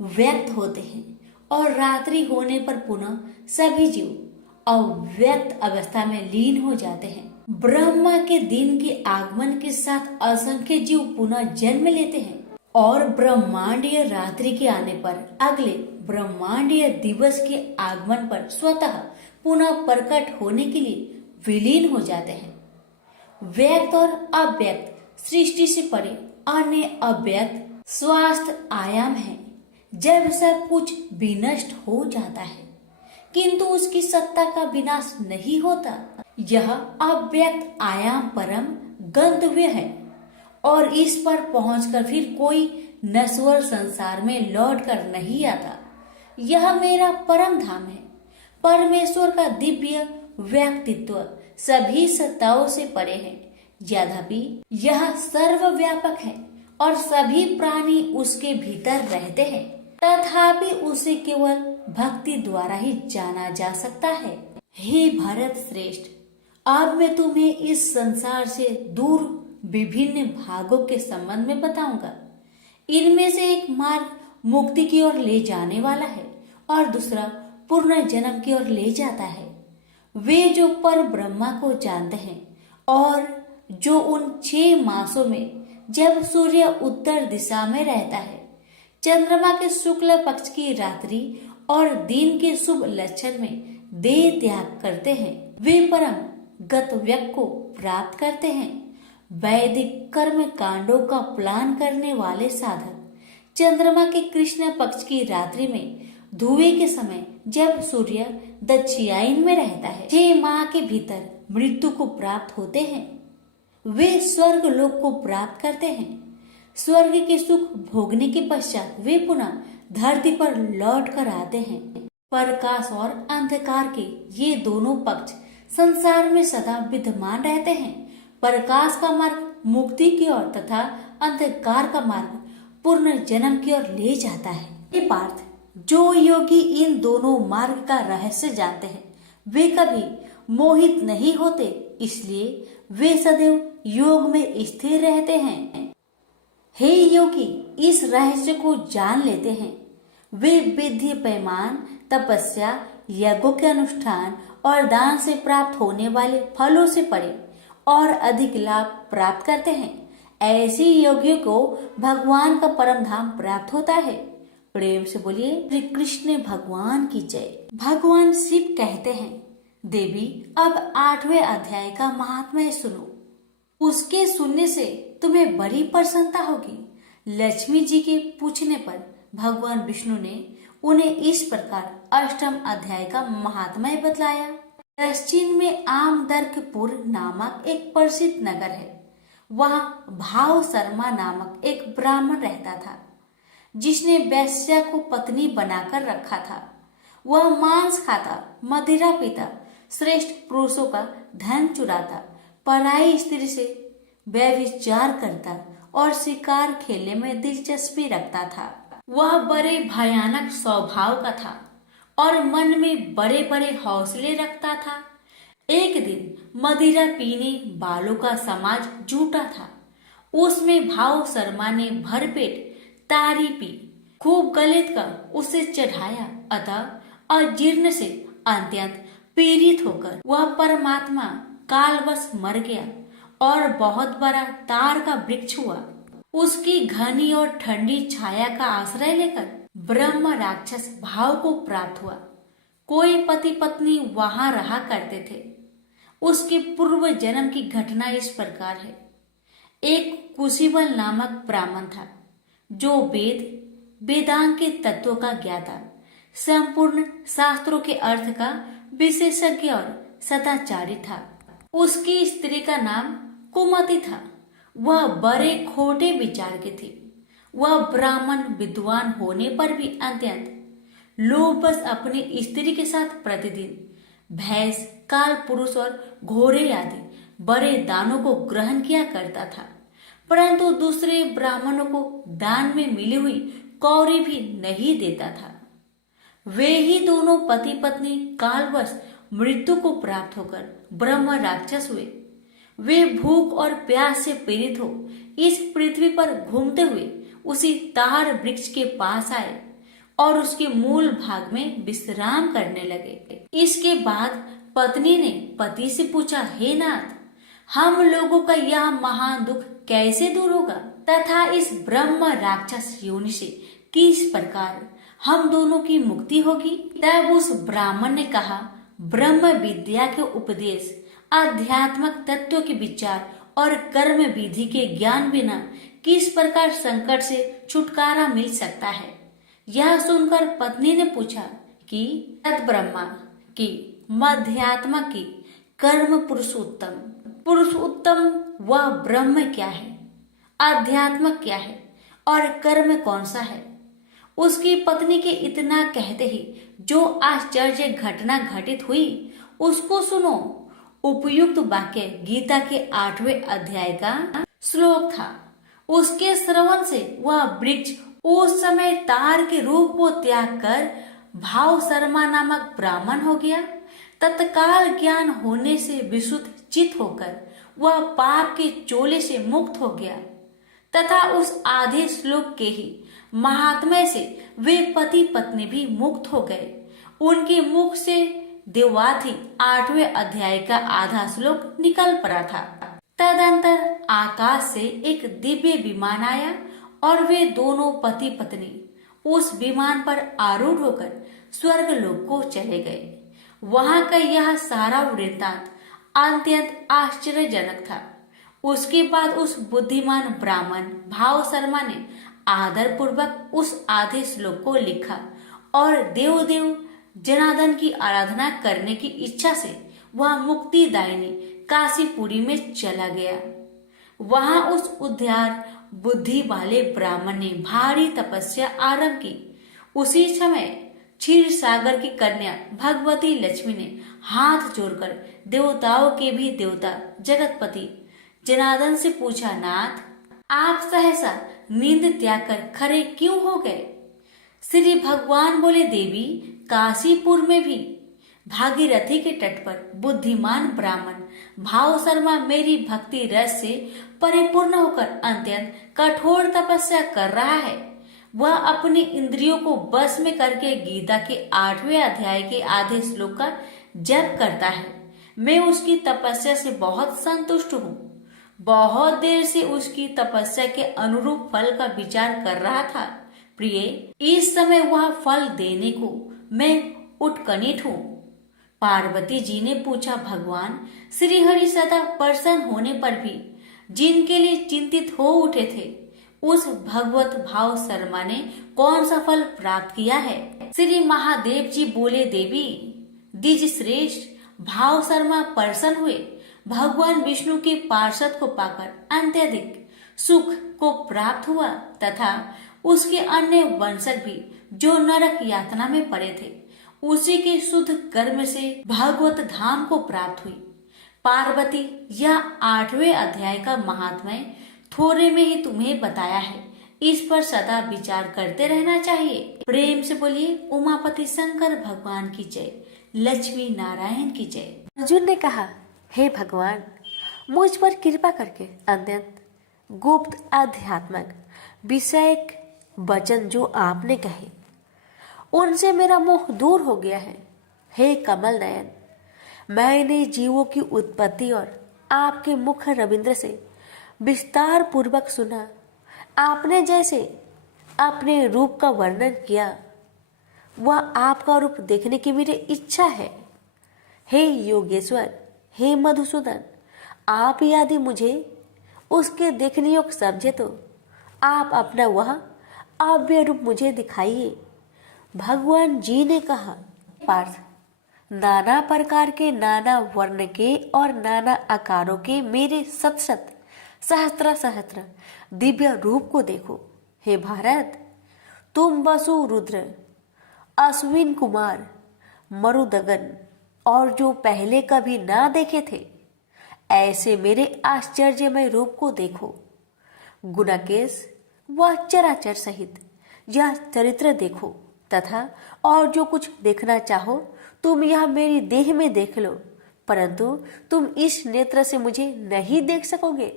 व्यक्त होते हैं और रात्रि होने पर पुनः सभी जीव अव्यक्त अवस्था में लीन हो जाते हैं। ब्रह्मा के दिन के आगमन के साथ असंख्य जीव पुनः जन्म लेते हैं और ब्रह्मांडीय रात्रि के आने पर अगले ब्रह्मांडीय दिवस के आगमन पर स्वतः पुनः प्रकट होने के लिए विलीन हो जाते हैं। व्यक्त और अव्यक्त सृष्टि से परे अन्य अव्यक्त स्वास्थ्य आयाम है। जब सब कुछ विनष्ट हो जाता है, किंतु उसकी सत्ता का विनाश नहीं होता। यह अव्यक्त आयाम परम गंतव्य है और इस पर पहुंचकर फिर कोई नश्वर संसार में लौट कर नहीं आता। यह मेरा परम धाम है। परमेश्वर का दिव्य व्यक्तित्व सभी सत्ताओं से परे है। यद्यपि यह सर्वव्यापक है और सभी प्राणी उसके भीतर रहते हैं, तथापि उसे केवल भक्ति द्वारा ही जाना जा सकता है। हे भरत श्रेष्ठ, अब मैं तुम्हें इस संसार से दूर विभिन्न भागों के संबंध में बताऊंगा। इनमें से एक मार्ग मुक्ति की ओर ले जाने वाला है और दूसरा पूर्ण जन्म की ओर ले जाता है। वे जो पर ब्रह्मा को जानते हैं और जो उन 6 मासों में जब सूर्य उत्तर दिशा में रहता है, चंद्रमा के शुक्ल पक्ष की रात्रि और दिन के शुभ लक्षण में देह त्याग करते हैं, वे परम गतव्यक को प्राप्त करते हैं। वैदिक कर्म कांडों का प्लान करने वाले साधक चंद्रमा के कृष्ण पक्ष की रात्रि में धुएं के समय जब सूर्य दक्षिणायन में रहता है, 6 माह के भीतर मृत्यु को प्राप्त होते हैं। वे स्वर्ग लोक को प्राप्त करते हैं। स्वर्ग के सुख भोगने के पश्चात वे पुनः धरती पर लौट कर आते हैं। प्रकाश और अंधकार के ये दोनों पक्ष संसार में सदा विद्यमान रहते हैं। प्रकाश का मार्ग मुक्ति की ओर तथा अंधकार का मार्ग पूर्ण जन्म की ओर ले जाता है। हे पार्थ, जो योगी इन दोनों मार्ग का रहस्य जानते हैं, वे कभी मोहित नहीं होते, इसलिए वे सदैव योग में स्थिर रहते हैं। हे योगी, इस रहस्य को जान लेते हैं, वे विधि पैमान, तपस्या, यज्ञों के अनुष्ठान और दान से प्राप्त होने वाले फलों से परे और अधिक लाभ प्राप्त करते हैं। ऐसे योगियों को भगवान का परम धाम प्राप्त होता है। प्रेम से बोलिए श्री कृष्ण भगवान की जय। भगवान शिव कहते हैं, देवी अब 8वें अध्याय का महात्म्य सुनो। उसके सुनने से तुम्हें बड़ी प्रसन्नता होगी। लक्ष्मी जी के पूछने पर भगवान विष्णु ने उन्हें इस प्रकार 8वें अध्याय का महात्म्य बतलाया। दक्षिण में आमदर्कपुर नामक एक प्रसिद्ध नगर है। वहाँ भाव शर्मा नामक एक ब्राह्मण रहता था, जिसने वैश्या को पत्नी बनाकर रखा था। वह मांस खाता, मदिरा पीता, श्रेष्ठ पुरुषों का धन चुराता, पराई स्त्री से व्यभिचार करता और शिकार खेलने में दिलचस्पी रखता था। वह बड़े भयानक स्वभाव का था और मन में बड़े बड़े हौसले रखता था। एक दिन मदिरा पीने वालों का समाज जुटा था। उसमें भाव शर्मा ने भरपेट तारी पी, खूब गलित कर उसे चढ़ाया। अतः अजीर्ण से अत्यंत पीड़ित होकर वह परमात्मा कालवश मर गया और बहुत बड़ा तार का वृक्ष हुआ। उसकी घनी और ठंडी छाया का आश्रय लेकर ब्रह्म राक्षस भाव को प्राप्त हुआ। कोई पति पत्नी वहां रहा करते थे। उसके पूर्व जन्म की घटना इस प्रकार है। एक कुशीबल नामक ब्राह्मण था, जो वेदांग के तत्वों का ज्ञाता, संपूर्ण शास्त्रों के अर्थ का विशेषज्ञ और सदाचारी था। उसकी स्त्री का नाम कुमति था। वह बड़े खोटे विचार की थी। वह ब्राह्मण विद्वान होने पर भी अत्यंत लोभवश अपनी स्त्री के साथ प्रतिदिन भैंस, काल पुरुष और घोड़े आदि बड़े दानों को ग्रहण किया करता था, परंतु दूसरे ब्राह्मणों को दान में मिली हुई कौड़ी भी नहीं देता था। वे ही दोनों पति पत्नी कालवश मृत्यु को प्राप्त होकर ब्रह्म राक्षस हुए। वे भूख और प्यास से पीड़ित हो इस पृथ्वी पर घूमते हुए उसी तार वृक्ष के पास आए और उसके मूल भाग में विश्राम करने लगे। इसके बाद पत्नी ने पति से पूछा, हे नाथ, हम लोगों का यह महान दुख कैसे दूर होगा तथा इस ब्रह्म राक्षस योनि से किस प्रकार हम दोनों की मुक्ति होगी? तब उस ब्राह्मण ने कहा, ब्रह्म विद्या के उपदेश, आध्यात्मिक तत्व के विचार और कर्म विधि के ज्ञान बिना किस प्रकार संकट से छुटकारा मिल सकता है? यह सुनकर पत्नी ने पूछा कि तत् ब्रह्मा की मध्यात्मा की कर्म पुरुषोत्तम वह ब्रह्म क्या है, अध्यात्म क्या है और कर्म कौन सा है। उसकी पत्नी के इतना कहते ही जो आश्चर्य घटना घटित हुई उसको सुनो। उपयुक्त वाक्य गीता के 8वें अध्याय का श्लोक था। उसके श्रवण से वह वृक्ष उस समय तार के रूप को त्याग कर भाव शर्मा नामक ब्राह्मण हो गया। तत्काल ज्ञान होने से विशुद्ध चित होकर वह पाप के चोले से मुक्त हो गया तथा उस आधे श्लोक के ही महात्म्य से वे पति पत्नी भी मुक्त हो गए। उनके मुख से देवाथी 8वें अध्याय का आधा श्लोक निकल पड़ा था। तदंतर आकाश से एक दिव्य विमान आया और वे दोनों पति पत्नी उस विमान पर आरूढ़ होकर स्वर्ग लोक को चले गए। वहां का यह सारा वृत्तांत अत्यंत आश्चर्यजनक था। उसके बाद उस बुद्धिमान ब्राह्मण भाव शर्मा ने आदर पूर्वक उस आधे श्लोक को लिखा और देव जनार्दन की आराधना करने की इच्छा से वह मुक्तिदायिनी काशीपुरी में चला गया। वहां उस उद्धार बुद्धि वाले ब्राह्मण ने भारी तपस्या आरंभ की। उसी समय क्षीर सागर की कन्या भगवती लक्ष्मी ने हाथ जोड़कर देवताओं के भी देवता जगतपति जनार्दन से पूछा, नाथ आप सहसा नींद त्याग कर खड़े क्यों हो गए। श्री भगवान बोले, देवी काशीपुर में भी भागीरथी के तट पर बुद्धिमान ब्राह्मण भाव शर्मा मेरी भक्ति रस से परिपूर्ण होकर अत्यंत कठोर तपस्या कर रहा है। वह अपनी इंद्रियों को बस में करके गीता के 8वें अध्याय के आधे श्लोक का जप करता है। मैं उसकी तपस्या से बहुत संतुष्ट हूँ। बहुत देर से उसकी तपस्या के अनुरूप फल का विचार कर रहा था। प्रिय, इस समय वह फल देने को मैं उत्कंठित हूँ। पार्वती जी ने पूछा, भगवान श्री हरि सदा प्रसन्न होने पर भी जिनके लिए चिंतित हो उठे थे उस भगवत भाव शर्मा ने कौन सा फल प्राप्त किया है। श्री महादेव जी बोले, देवी द्विज श्रेष्ठ भाव शर्मा प्रसन्न हुए। भगवान विष्णु के पार्षद को पाकर अत्यधिक सुख को प्राप्त हुआ तथा उसके अन्य वंशज भी जो नरक यातना में पड़े थे उसी के शुद्ध कर्म से भागवत धाम को प्राप्त हुई। पार्वती, यह 8वें अध्याय का महात्म्य थोड़े में ही तुम्हें बताया है। इस पर सदा विचार करते रहना चाहिए। प्रेम से बोलिए उमापति शंकर भगवान की जय, लक्ष्मी नारायण की जय। अर्जुन ने कहा, हे भगवान मुझ पर कृपा करके अत्यंत गुप्त आध्यात्मिक विषयक वचन जो आपने कहे उनसे मेरा मोह दूर हो गया है। हे कमल नयन, मैंने जीवों की उत्पत्ति और आपके मुख रविंद्र से विस्तार पूर्वक सुना। आपने जैसे अपने रूप का वर्णन किया वह आपका रूप देखने की मेरी इच्छा है। हे योगेश्वर, हे मधुसूदन, आप यदि मुझे उसके देखने योग्य समझे तो आप अपना वह अव्यय रूप मुझे दिखाइए। भगवान जी ने कहा, पार्थ, नाना प्रकार के नाना वर्ण के और नाना आकारों के मेरे शत सहस्त्र सहस्त्र दिव्य रूप को देखो। हे भारत, तुम वसु रुद्र अश्विन कुमार मरुदगन और जो पहले कभी ना देखे थे ऐसे मेरे आश्चर्यमय रूप को देखो। गुणाकेश व चराचर सहित यह चरित्र देखो तथा और जो कुछ देखना चाहो तुम यह मेरी देह में देख लो, परंतु तुम इस नेत्र से मुझे नहीं देख सकोगे,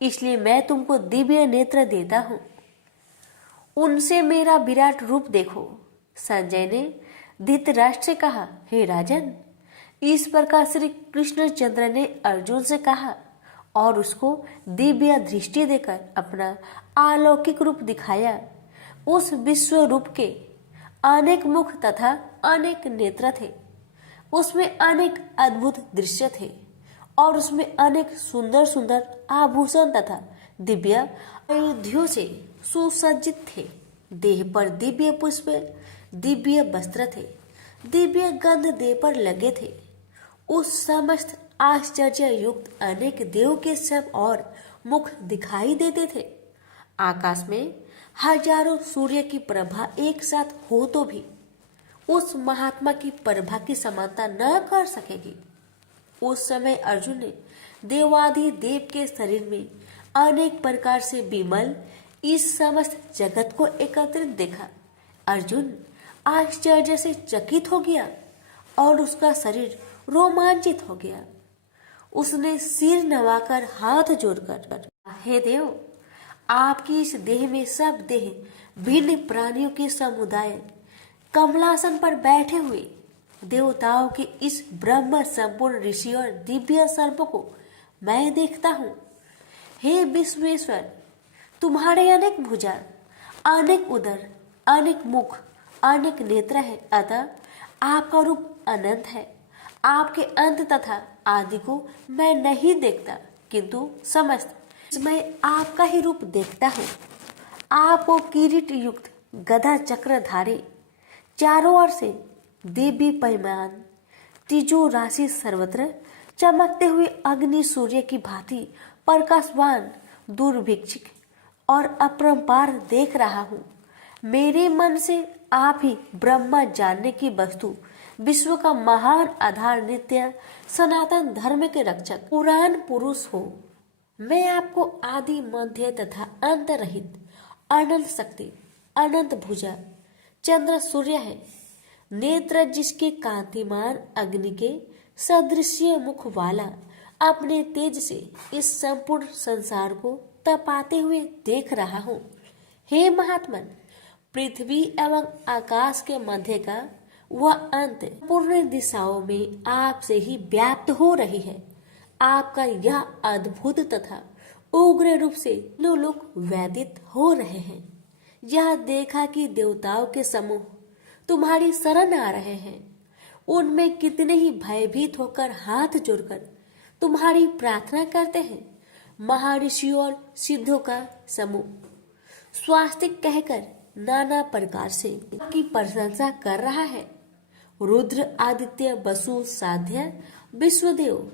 इसलिए मैं तुमको दिव्य नेत्र देता हूं। उनसे मेरा विराट रूप देखो। संजय ने धृतराष्ट्र से कहा, हे राजन, इस प्रकार श्री कृष्णचंद्र ने अर्जुन से कहा और उसको दिव्य दृष्टि देकर अपना अलौकिक रूप दिखाया। उस विश्व रूप के अनेक मुख तथा अनेक नेत्र थे, उसमें अनेक अद्भुत दृश्य थे और उसमें अनेक सुंदर सुंदर आभूषण तथा दिव्य आयुधियों से सुसज्जित थे। देह पर दिव्य पुष्प, दिव्य वस्त्र थे, दिव्य गंध देह पर लगे थे। उस समस्त आश्चर्य युक्त अनेक देव के सब और मुख दिखाई देते थे। आकाश में हजारों सूर्य की प्रभा एक साथ हो तो भी उस महात्मा की प्रभा की समानता न कर सकेगी। उस समय अर्जुन ने देवादि देव के शरीर में अनेक प्रकार से विमल इस समस्त जगत को एकत्रित देखा। अर्जुन आश्चर्य से चकित हो गया और उसका शरीर रोमांचित हो गया। उसने सिर नवाकर हाथ जोड़कर, हे देव, आपकी इस देह में सब देह भिन्न प्राणियों के समुदाय कमलासन पर बैठे हुए देवताओं के इस ब्रह्म संपूर्ण ऋषि और दिव्य सर्प को मैं देखता हूँ। हे विश्वेश्वर, तुम्हारे अनेक भुजा, अनेक उदर, अनेक मुख, अनेक नेत्र है, अतः आपका रूप अनंत है। आपके अंत तथा आदि को मैं नहीं देखता, किंतु समस्त मैं आपका ही रूप देखता हूँ। आपको किरीट युक्त गदा चक्रधारी, चारों ओर से दिव्य पैमान, तीजो राशि सर्वत्र चमकते हुए अग्नि सूर्य की भांति प्रकाशवान दुर्भिक्षिक और अपरंपार देख रहा हूँ। मेरे मन से आप ही ब्रह्मा जानने की वस्तु, विश्व का महान आधार, नित्य सनातन धर्म के रक्षक, पुराण पुरुष हो। मैं आपको आदि मध्य तथा अंत रहित अनंत शक्ति, अनंत भुजा, चंद्र सूर्य है, नेत्र जिसके कांतिमान अग्नि के सदृश्य मुख वाला, अपने तेज से इस संपूर्ण संसार को तपाते हुए देख रहा हूँ। हे महात्मन, पृथ्वी एवं आकाश के मध्य का वह अंत पूर्ण दिशाओं में आपसे ही व्याप्त हो रही है। आपका यह अद्भुत तथा उग्र रूप से लोक व्यतीत हो रहे हैं। यह देखा कि देवताओं के समूह तुम्हारी शरण आ रहे हैं। उनमें कितने ही भयभीत होकर हाथ जोड़कर तुम्हारी प्रार्थना करते हैं। महर्षियों और सिद्धों का समूह स्वास्तिक कहकर नाना प्रकार से आपकी प्रशंसा कर रहा है। रुद्र, आदित्य, वसु, साध्य, विश्वदेव,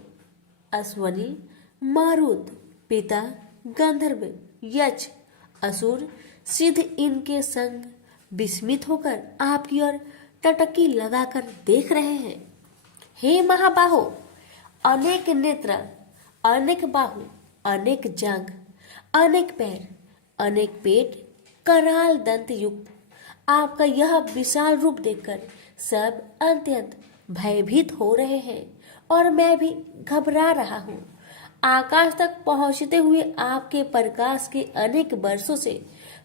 अश्वनी, मारुत, पिता, गंधर्व, यक्ष, असुर, सिद्ध इनके संग विस्मित होकर आपकी ओर टटकी लगाकर देख रहे हैं। हे महाबाहो, अनेक नेत्र, अनेक बाहु, अनेक जांघ, अनेक पैर, अनेक पेट, कराल दंत युक्त आपका यह विशाल रूप देखकर सब अत्यंत भयभीत हो रहे हैं और मैं भी घबरा रहा हूँ। आकाश तक पहुँचते हुए आपके प्रकाश के अनेक वर्षों से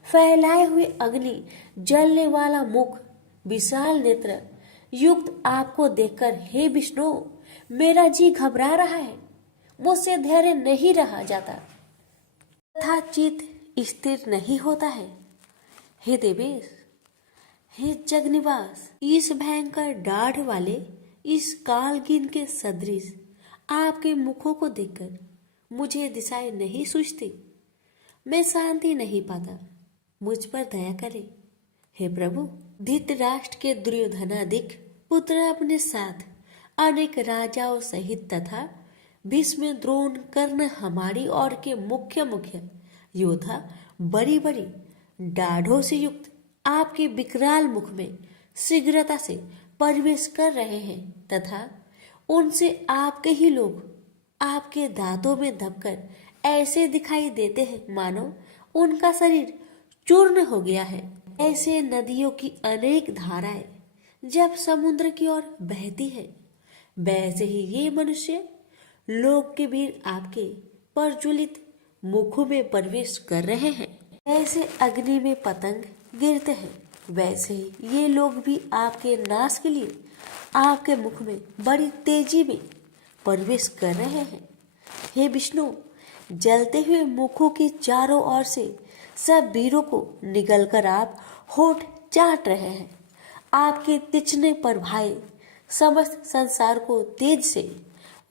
फैलाए हुए अग्नि जलने वाला मुख, विशाल नेत्र युक्त आपको देखकर हे विष्णु, मेरा जी घबरा रहा है। मुझसे धैर्य नहीं रहा जाता तथा चित्त स्थिर नहीं होता है। हे देवेश, हे जगनिवास, इस भयंकर दाढ़ वाले इस कालगिन के सदृश आपके मुखों को देखकर मुझे दिशाएं नहीं सूझती। मैं शांति नहीं पाता। मुझ पर दया करे हे प्रभु। धृतराष्ट्र के दुर्योधनादिक पुत्र अपने साथ अनेक राजाओं सहित तथा भीष्म, द्रोण, कर्ण हमारी ओर के मुख्य मुख्य योद्धा बड़ी बड़ी दाढ़ों से युक्त आपके विकराल मुख में शीघ्रता से प्रवेश कर रहे हैं तथा उनसे आपके ही लोग आपके दांतों में दबकर ऐसे दिखाई देते हैं मानो उनका शरीर चूर्ण हो गया है। ऐसे नदियों की अनेक धाराएं जब समुद्र की ओर बहती है, वैसे ही ये मनुष्य लोक के वीर आपके प्रज्वलित मुखों में प्रवेश कर रहे हैं। ऐसे अग्नि में पतंग गिरते हैं, वैसे ही ये लोग भी आपके नाश के लिए आपके मुख में बड़ी तेजी में प्रवेश कर रहे हैं। हे विष्णु, जलते हुए मुखों के चारों ओर से सब वीरों को निगलकर आप होठ चाट रहे हैं। आपके तीक्ष्ण प्रभाएं समस्त संसार को तेज से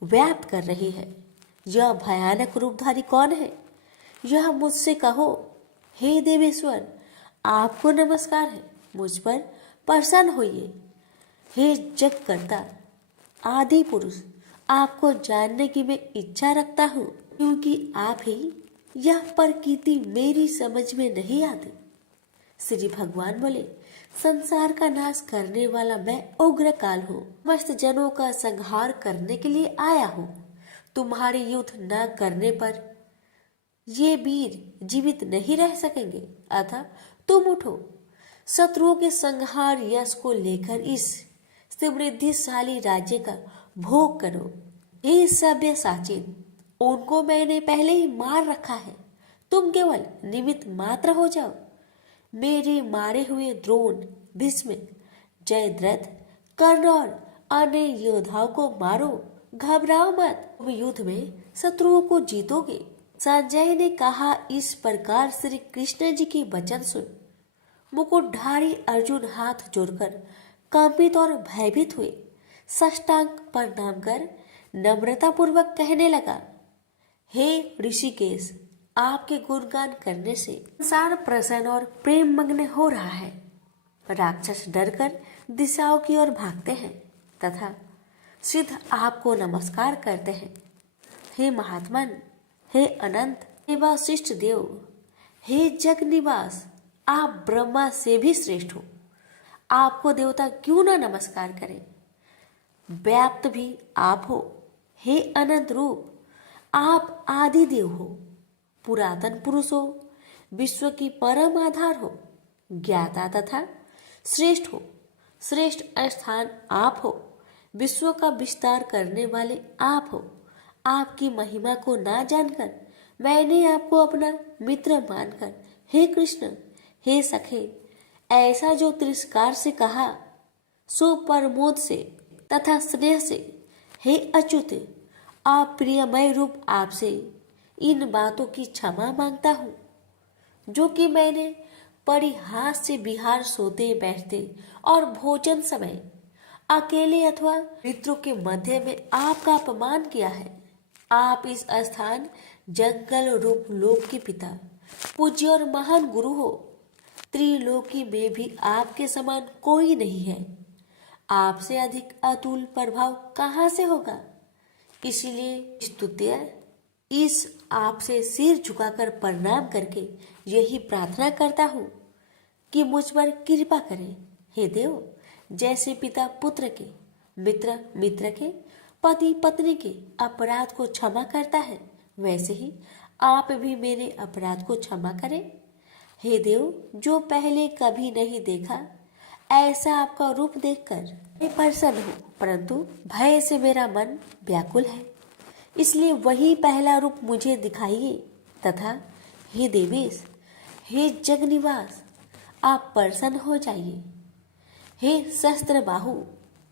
व्याप्त कर रही है। यह भयानक रूपधारी कौन है? यह मुझसे कहो। हे देवेश्वर, आपको नमस्कार है, मुझ पर प्रसन्न होइए। हे जगकर्ता आदि पुरुष, आपको जानने की मैं इच्छा रखता हूँ, क्योंकि आप ही यह प्रकृति मेरी समझ में नहीं आती। श्री भगवान बोले, संसार का नाश करने वाला मैं उग्र काल हूँ, समस्त जनों का संहार करने के लिए आया हूँ। तुम्हारे युद्ध न करने पर ये वीर जीवित नहीं रह सकेंगे, अतः तुम उठो, शत्रुओं के संहार यश को लेकर इस समृद्धिशाली राज्य का भोग करो। हे सभ्य साचिन, उनको मैंने पहले ही मार रखा है, तुम केवल निमित्त मात्र हो जाओ। मेरे मारे हुए द्रोण, भीष्म, जयद्रथ, कर्ण और अन्य योद्धाओं को मारो, घबराओ मत, तुम युद्ध में शत्रुओं को जीतोगे। संजय ने कहा। इस प्रकार श्री कृष्ण जी के वचन सुन मुकुटधारी अर्जुन हाथ जोड़कर कंपित और भयभीत हुए साष्टांग प्रणाम कर नम्रता पूर्वक कहने लगा, हे ऋषिकेश, आपके गुणगान करने से संसार प्रसन्न और प्रेम मग्न हो रहा है। राक्षस डरकर दिशाओं की ओर भागते हैं तथा सिद्ध आपको नमस्कार करते हैं। हे महात्मन, हे अनंत, हे वशिष्ठ देव, हे जग निवास, आप ब्रह्मा से भी श्रेष्ठ हो। आपको देवता क्यों ना नमस्कार करें। व्याप्त भी आप हो। हे अनंत रूप, आप आदि देव हो, पुरातन पुरुष हो, विश्व की परम आधार हो, ज्ञाता तथा श्रेष्ठ हो। श्रेष्ठ स्थान आप हो, विश्व का विस्तार करने वाले आप हो। आपकी महिमा को ना जानकर मैंने आपको अपना मित्र मानकर हे कृष्ण, हे सखे, ऐसा जो तिरस्कार से कहा सो प्रमोद से तथा स्नेह से, हे अच्युत, आप प्रियमय रूप आपसे इन बातों की क्षमा मांगता हूँ जो कि मैंने परिहास से विहार सोते बैठते और भोजन समय अकेले अथवा मित्रों के मध्य में आपका अपमान किया है। आप इस स्थान जंगल रूप लोक के पिता, पूज्य और महान गुरु हो। त्रिलोकी में भी आपके समान कोई नहीं है। आपसे अधिक अतुल प्रभाव कहाँ से होगा। इसलिए स्तुत्य इस आपसे सिर झुकाकर प्रणाम करके यही प्रार्थना करता हूँ कि मुझ पर कृपा करें। हे देव, जैसे पिता पुत्र के, मित्र मित्र के, पति पत्नी के अपराध को क्षमा करता है, वैसे ही आप भी मेरे अपराध को क्षमा करें। हे देव, जो पहले कभी नहीं देखा ऐसा आपका रूप देखकर मैं प्रसन्न हूँ, परंतु भय से मेरा मन व्याकुल है, इसलिए वही पहला रूप मुझे दिखाइए तथा हे देवेश, हे जगनिवास, आप प्रसन्न हो जाइए। हे शस्त्र बाहु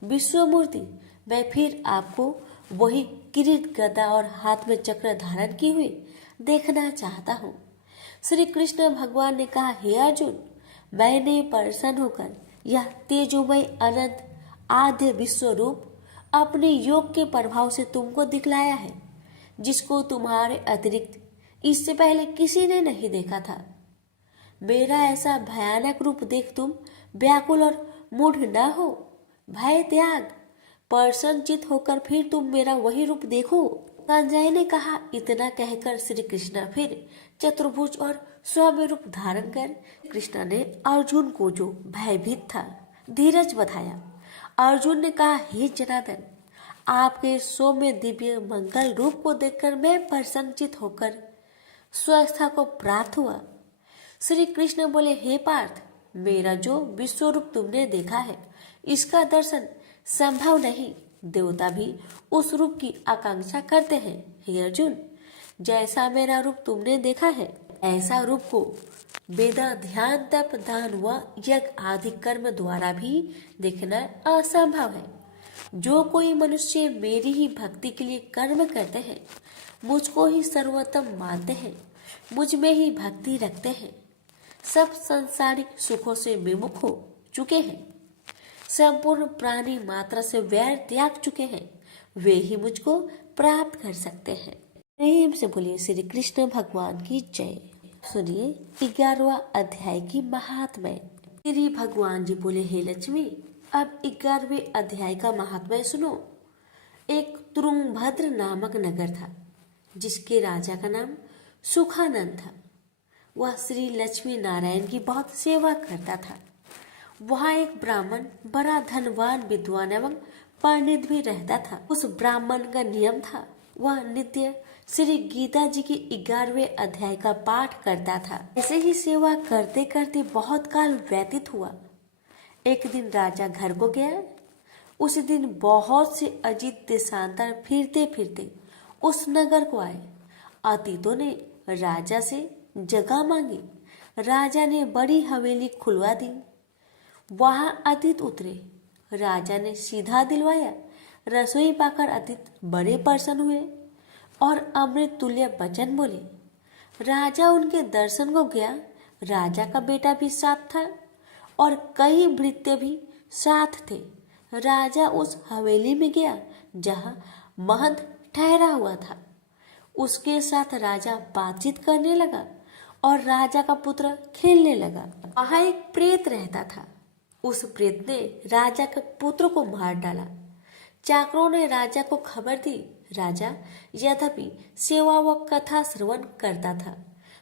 विश्वमूर्ति, मैं फिर आपको वही किरीट गदा और हाथ में चक्र धारण किए हुए देखना चाहता हूँ। श्री कृष्ण भगवान ने कहा, हे अर्जुन, मैंने प्रसन्न होकर यह तेजोमय अनंत आद्य विश्व रूप अपने योग के प्रभाव से तुमको दिखलाया है, जिसको तुम्हारे अतिरिक्त इससे पहले किसी ने नहीं देखा था। मेरा ऐसा भयानक रूप देख तुम व्याकुल और मूढ़ न हो। भय त्याग, प्रसन्नचित होकर फिर तुम मेरा वही रूप देखो। संजय ने कहा। इतना कहकर श्री कृष्ण फिर चतुर्भुज और सौम्य रूप धारण कर कृष्ण ने अर्जुन को, जो भयभीत था, धीरज बधाया। अर्जुन ने कहा, हे जनार्दन, आपके सौम्य दिव्य मंगल रूप को देखकर मैं प्रसन्नचित होकर स्वस्थता को प्राप्त हुआ। श्री कृष्ण बोले, हे पार्थ, मेरा जो विश्व रूप तुमने देखा है, इसका दर्शन संभव नहीं। देवता भी उस रूप की आकांक्षा करते हैं। हे अर्जुन, जैसा मेरा रूप तुमने देखा है, ऐसा रूप को वेदा, ध्यान, तप, दान व यज्ञ आदि कर्म द्वारा भी देखना असंभव है। जो कोई मनुष्य मेरी ही भक्ति के लिए कर्म करते हैं, मुझको ही सर्वोत्तम मानते हैं, मुझ में ही भक्ति रखते हैं, सब संसारिक सुखों से विमुख हो चुके हैं, संपूर्ण प्राणी मात्रा से वैर त्याग चुके हैं, वे ही मुझको प्राप्त कर सकते हैं। प्रेम से बोलिए श्री कृष्ण भगवान की जय। सुनिए 11वां अध्याय की महात्म्य। श्री भगवान जी बोले, हे लक्ष्मी, अब 11वें अध्याय का महात्म्य सुनो। एक तुरुंगभद्र नामक नगर था, जिसके राजा का नाम सुखानंद था। वह श्री लक्ष्मी नारायण की बहुत सेवा करता था। वहाँ एक ब्राह्मण बड़ा धनवान, विद्वान एवं पंडित भी रहता था। उस ब्राह्मण का नियम था, वह नित्य श्री गीता जी के 11वें अध्याय का पाठ करता था। ऐसे ही सेवा करते करते बहुत काल व्यतीत हुआ। एक दिन राजा घर को गया। उस दिन बहुत से अजीत देशांतर फिरते फिरते उस नगर को आए। अतीतों ने राजा से जगह मांगी। राजा ने बड़ी हवेली खुलवा दी। वहां अतीत उतरे। राजा ने सीधा दिलवाया। रसोई पाकर अतीत बड़े प्रसन्न हुए और अमृत तुल्य वचन बोले। राजा उनके दर्शन को गया। राजा का बेटा भी साथ था और कई भृत्य भी साथ थे। राजा उस हवेली में गया जहां महंत ठहरा हुआ था। उसके साथ राजा बातचीत करने लगा और राजा का पुत्र खेलने लगा। वहां एक प्रेत रहता था। उस प्रेत ने राजा के पुत्र को मार डाला। चाकरों ने राजा को खबर दी। राजा यद्यपि सेवा व कथा श्रवण करता था,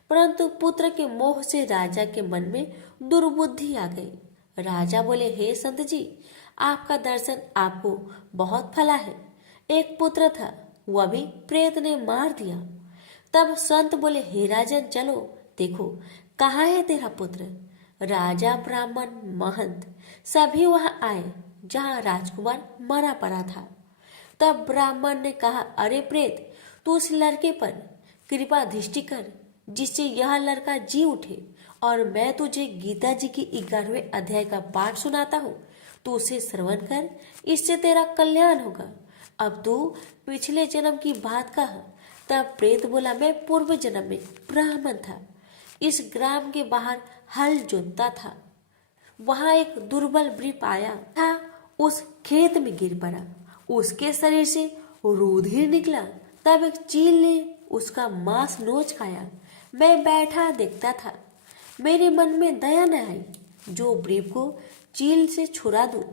परंतु पुत्र के मोह से राजा के मन में दुर्बुद्धि आ गई। राजा बोले, हे संत जी, आपका दर्शन आपको बहुत फला है। एक पुत्र था, वह भी प्रेत ने मार दिया। तब संत बोले, हे राजन, चलो देखो कहाँ है तेरा पुत्र। राजा, ब्राह्मण, महंत सभी वहां आए जहां राजकुमार मरा पड़ा था। तब ब्राह्मण ने कहा, अरे प्रेत, तू उस लड़के पर कृपा दृष्टि कर जिससे यह लड़का जी उठे, और मैं तुझे गीता जी की 11वें अध्याय का पाठ सुनाता हूँ। तू उसे श्रवण कर, इससे तेरा कल्याण होगा। अब तू पिछले जन्म की बात कह। तब प्रेत बोला, मैं पूर्व जन्म में ब्राह्मण था। इस ग्राम के बाहर हल जोतता था। वहां एक दुर्बल वृक्ष आया था, उस खेत में गिर पड़ा। उसके शरीर से रुधिर निकला। तब एक चील ने उसका मांस नोच खाया। मैं बैठा देखता था। मेरे मन में दया न आई जो वृक्ष को चील से छुड़ा दूं।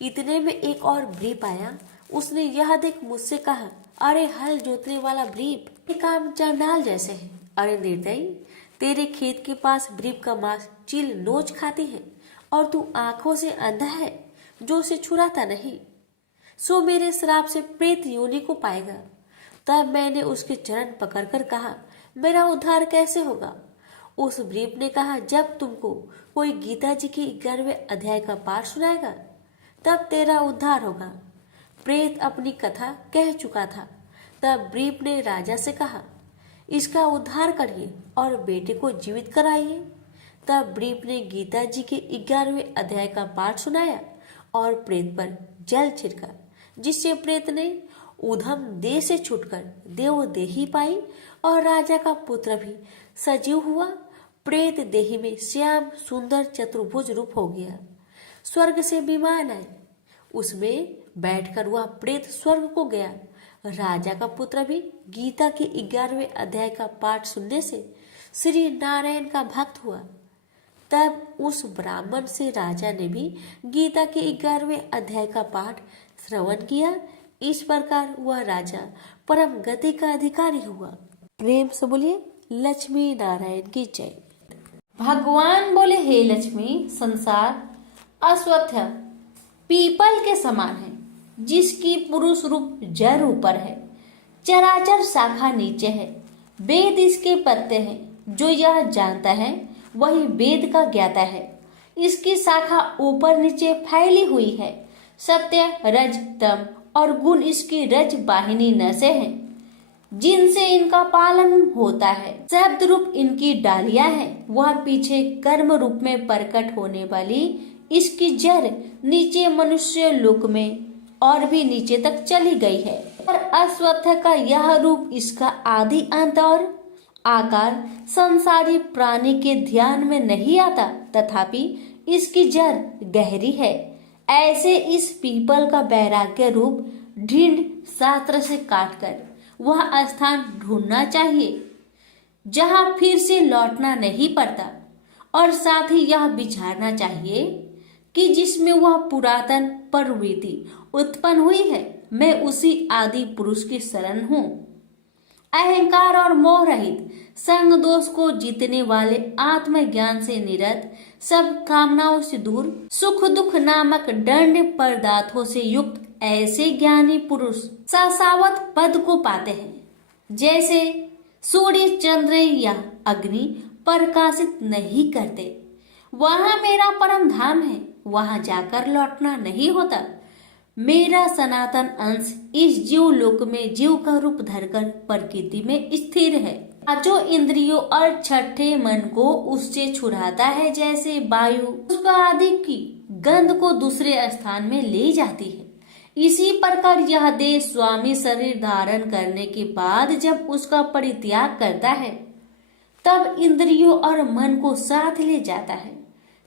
इतने में एक और वृक्ष आया। उसने यह देख मुझसे कहा, अरे हल जोतने वाला वृक्ष, ये काम चंडाल जैसे है। अरे निर्दयी, तेरे खेत के पास वृक्ष का मांस चील नोच खाती है और तू आंखों से अंधा है जो उसे छुड़ाता नहीं। सो मेरे श्राप से प्रेत योनि को पाएगा। तब मैंने उसके चरण पकड़कर कहा, मेरा उद्धार कैसे होगा। उस वृक्ष ने कहा, जब तुमको कोई गीता जी की 11वें अध्याय का पाठ सुनाएगा तब तेरा उद्धार होगा। प्रेत अपनी कथा कह चुका था। तब वृक्ष ने राजा से कहा, इसका उद्धार करिए और बेटे को जीवित कराइए। तब वृक्ष ने गीता जी के 11वें अध्याय का पाठ सुनाया और प्रेत पर जल छिड़का, जिससे प्रेत ने उधम देह से छूटकर देव देही पाई और राजा का पुत्र भी सजीव हुआ। प्रेत देही में श्याम सुंदर चतुर्भुज रूप हो गया। स्वर्ग से विमान आए, उसमें बैठकर वह प्रेत स्वर्ग को गया। राजा का पुत्र भी गीता के 11वें अध्याय का पाठ सुनने से श्री नारायण का भक्त हुआ। तब उस ब्राह्मण से राजा ने भी गीता के 11वें अध्याय का पाठ श्रवण किया। इस प्रकार वह राजा परम गति का अधिकारी हुआ। प्रेम से बोलिए लक्ष्मी नारायण की जय। भगवान बोले, हे लक्ष्मी, संसार अश्वत्थ पीपल के समान है, जिसकी पुरुष रूप जड़ ऊपर है, चराचर शाखा नीचे है। वेद इसके पत्ते हैं। जो यह जानता है वही वेद का ज्ञाता है। इसकी शाखा ऊपर नीचे फैली हुई है। सत्य, रज, तम और गुण इसकी रज वाहिनी नसें हैं, जिनसे इनका पालन होता है। शब्द रूप इनकी डालियां हैं। वह पीछे कर्म रूप में प्रकट होने वाली इसकी जड़ नीचे मनुष्य लोक में और भी नीचे तक चली गई है। और अश्वत्थ का यह रूप इसका आदि अंत और आकार संसारी प्राणी के ध्यान में नहीं आता, तथापि इसकी जड़ गहरी है। ऐसे इस पीपल का वैराग्य रूप ढींड शास्त्र से काटकर वह स्थान ढूंढना चाहिए जहां फिर से लौटना नहीं पड़ता, और साथ ही यह विचारना चाहिए कि जिसमें वह पुरातन प्रवृत्ति उत्पन्न हुई है, मैं उसी आदि पुरुष की शरण हूँ। अहंकार और मोह रहित, संग दोष को जीतने वाले, आत्मज्ञान से निरत, सब कामनाओं से दूर, सुख दुख नामक दंड पदार्थों से युक्त ऐसे ज्ञानी पुरुष शाश्वत पद को पाते हैं। जैसे सूर्य चंद्र या अग्नि प्रकाशित नहीं करते, वहां मेरा परम धाम है, वहां जाकर लौटना नहीं होता। मेरा सनातन अंश इस जीव लोक में जीव का रूप धरकर प्रकृति में स्थिर है। जो इंद्रियों और छठे मन को उससे छुड़ाता है, जैसे वायु पुष्प आदि की गंध को दूसरे स्थान में ले जाती है। इसी प्रकार यह देह स्वामी शरीर धारण करने के बाद जब उसका परित्याग करता है, तब इंद्रियों और मन को साथ ले जाता है।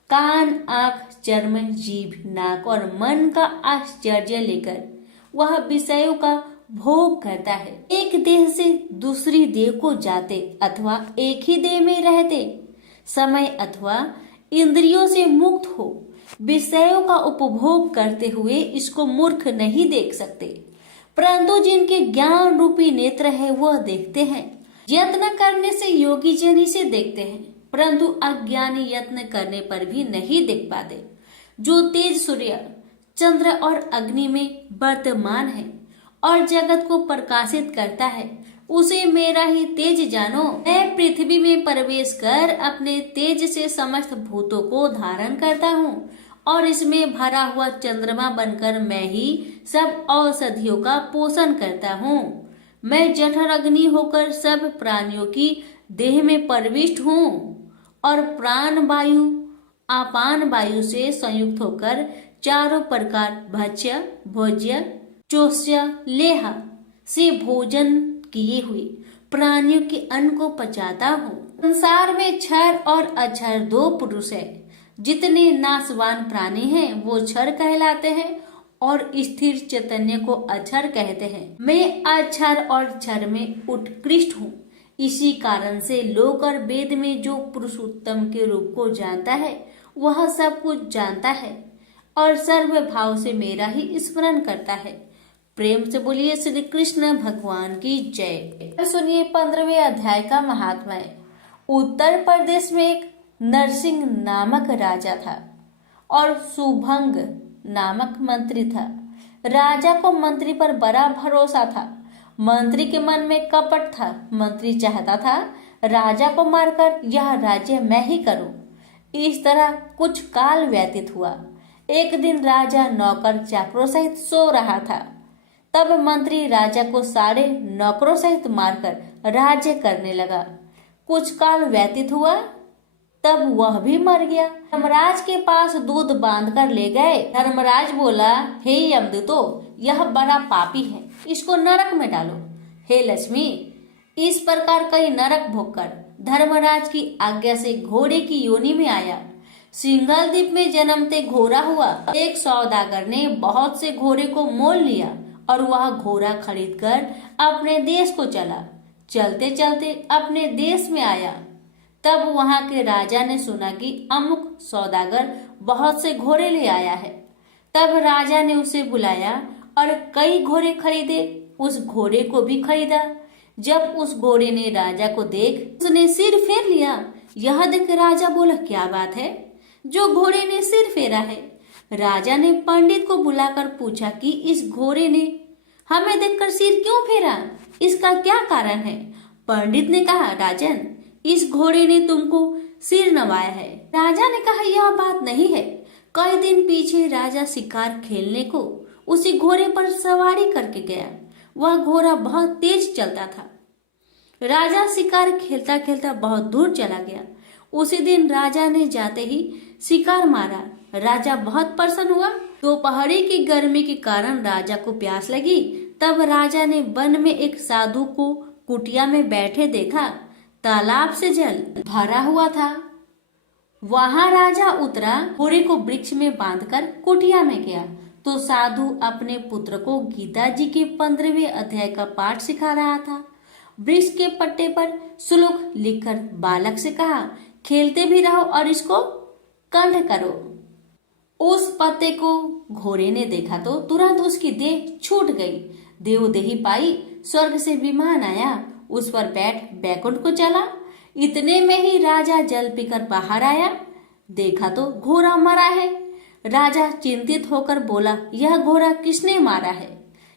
कान, आंख, चर्म, जीभ, नाक और मन का आश्चर्य लेकर वह विषयों का भोग करता है। एक देह से दूसरी देह को जाते अथवा एक ही देह में रहते समय अथवा इंद्रियों से मुक्त हो विषयों का उपभोग करते हुए इसको मूर्ख नहीं देख सकते, परंतु जिनके ज्ञान रूपी नेत्र है वह देखते हैं। यत्न करने से योगी जन इसे देखते हैं, परंतु अज्ञानी यत्न करने पर भी नहीं देख पाते। जो तेज सूर्य, चंद्र और अग्नि में वर्तमान है और जगत को प्रकाशित करता है, उसे मेरा ही तेज जानो। मैं पृथ्वी में प्रवेश कर अपने तेज से समस्त भूतों को धारण करता हूँ और इसमें भरा हुआ चंद्रमा बनकर मैं ही सब औषधियों का पोषण करता हूँ। मैं जठर अग्नि होकर सब प्राणियों की देह में प्रविष्ट हूँ और प्राण वायु आपान वायु से संयुक्त होकर चारों प्रकार भक्ष्य, भोज्य, चोष्य, लेह से भोजन किए हुए प्राणियों के अन्न को पचाता हूँ। संसार में क्षर और अक्षर दो पुरुष है। जितने नाशवान प्राणी हैं वो क्षर कहलाते हैं और स्थिर चैतन्य को अक्षर कहते हैं। मैं अक्षर और क्षर में उत्कृष्ट हूँ। इसी कारण से लोक और वेद में जो पुरुष उत्तम के रूप को जानता है वह सब कुछ जानता है और सर्व भाव से मेरा ही स्मरण करता है। प्रेम से बोलिए श्री कृष्ण भगवान की जय। सुनिए 15वें अध्याय का महात्म्य। उत्तर प्रदेश में एक नरसिंह नामक राजा था और सुभंग नामक मंत्री था। राजा को मंत्री पर बड़ा भरोसा था। मंत्री के मन में कपट था। मंत्री चाहता था राजा को मारकर यह राज्य मैं ही करूं। इस तरह कुछ काल व्यतीत हुआ। एक दिन राजा नौकर चाकरों सहित सो रहा था। तब मंत्री राजा को सारे नौकरों सहित मारकर राज्य करने लगा। कुछ काल व्यतीत हुआ, तब वह भी मर गया। धर्मराज के पास दूध बांध कर ले गए। धर्मराज बोला, हे यमदूतो, यह बड़ा पापी है, इसको नरक में डालो। हे लक्ष्मी, इस प्रकार कई नरक भोगकर धर्मराज की आज्ञा से घोड़े की योनि में आया। सिंघल द्वीप में जन्मते घोड़ा हुआ। एक सौदागर ने बहुत से घोड़े को मोल लिया और वह घोड़ा खरीदकर अपने देश को चला। चलते चलते अपने देश में आया। तब वहां के राजा ने सुना कि अमुक सौदागर बहुत से घोड़े ले आया है। तब राजा ने उसे बुलाया और कई घोड़े खरीदे। उस घोड़े को भी खरीदा। जब उस घोड़े ने राजा को देख उसने सिर फेर लिया। यह देख राजा बोला, क्या बात है जो घोड़े ने सिर फेरा है? राजा ने पंडित को बुलाकर पूछा कि इस घोड़े ने हमें देखकर सिर क्यों फेरा, इसका क्या कारण है? पंडित ने कहा, राजन, इस घोड़े ने तुमको सिर नवाया है। राजा ने कहा, यह बात नहीं है। कई दिन पीछे राजा शिकार खेलने को उसी घोड़े पर सवारी करके गया। वह घोड़ा बहुत तेज चलता था। राजा शिकार खेलता खेलता बहुत दूर चला गया। उसी दिन राजा ने जाते ही शिकार मारा। राजा बहुत प्रसन्न हुआ। दोपहरी की गर्मी के कारण राजा को प्यास लगी। तब राजा ने वन में एक साधु को कुटिया में बैठे देखा। तालाब से जल भरा हुआ था। वहां राजा उतरा, घोड़े को वृक्ष में बांधकर कुटिया में गया तो साधु अपने पुत्र को गीता जी के 15वें अध्याय का पाठ सिखा रहा था। वृक्ष के पट्टे पर श्लोक लिखकर बालक से कहा, खेलते भी रहो और इसको कंठ करो। उस पत्ते को घोड़े ने देखा तो तुरंत उसकी देह छूट गई। देवदेही पाई, स्वर्ग से विमान आया, उस पर बैठ बैकुंठ को चला। इतने में ही राजा जल पीकर बाहर आया, देखा तो घोड़ा मरा है। राजा चिंतित होकर बोला, यह घोड़ा किसने मारा है,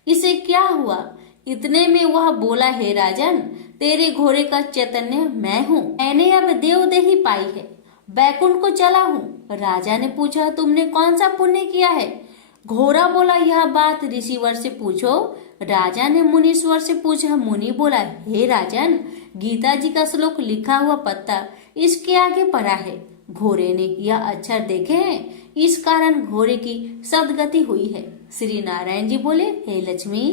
इसे क्या हुआ? इतने में वह बोला, हे राजन, तेरे घोड़े का चैतन्य मैं हूँ, मैंने अब देवदेही पाई है, बैकुंठ को चला हूँ। राजा ने पूछा, तुमने कौन सा पुण्य किया है? घोड़ा बोला, यह बात ऋषिवर से पूछो। राजा ने मुनीश्वर से पूछा। मुनि बोला, हे राजन, गीता जी का श्लोक लिखा हुआ पत्ता इसके आगे पड़ा है। घोड़े ने यह अक्षर देखे हैं, इस कारण घोड़े की सदगति हुई है। श्री नारायण जी बोले, हे लक्ष्मी,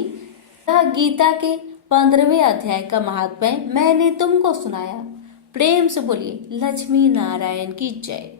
यह गीता के 15वें अध्याय का महात्म्य मैंने तुमको सुनाया। प्रेम से बोलिए लक्ष्मी नारायण की जय।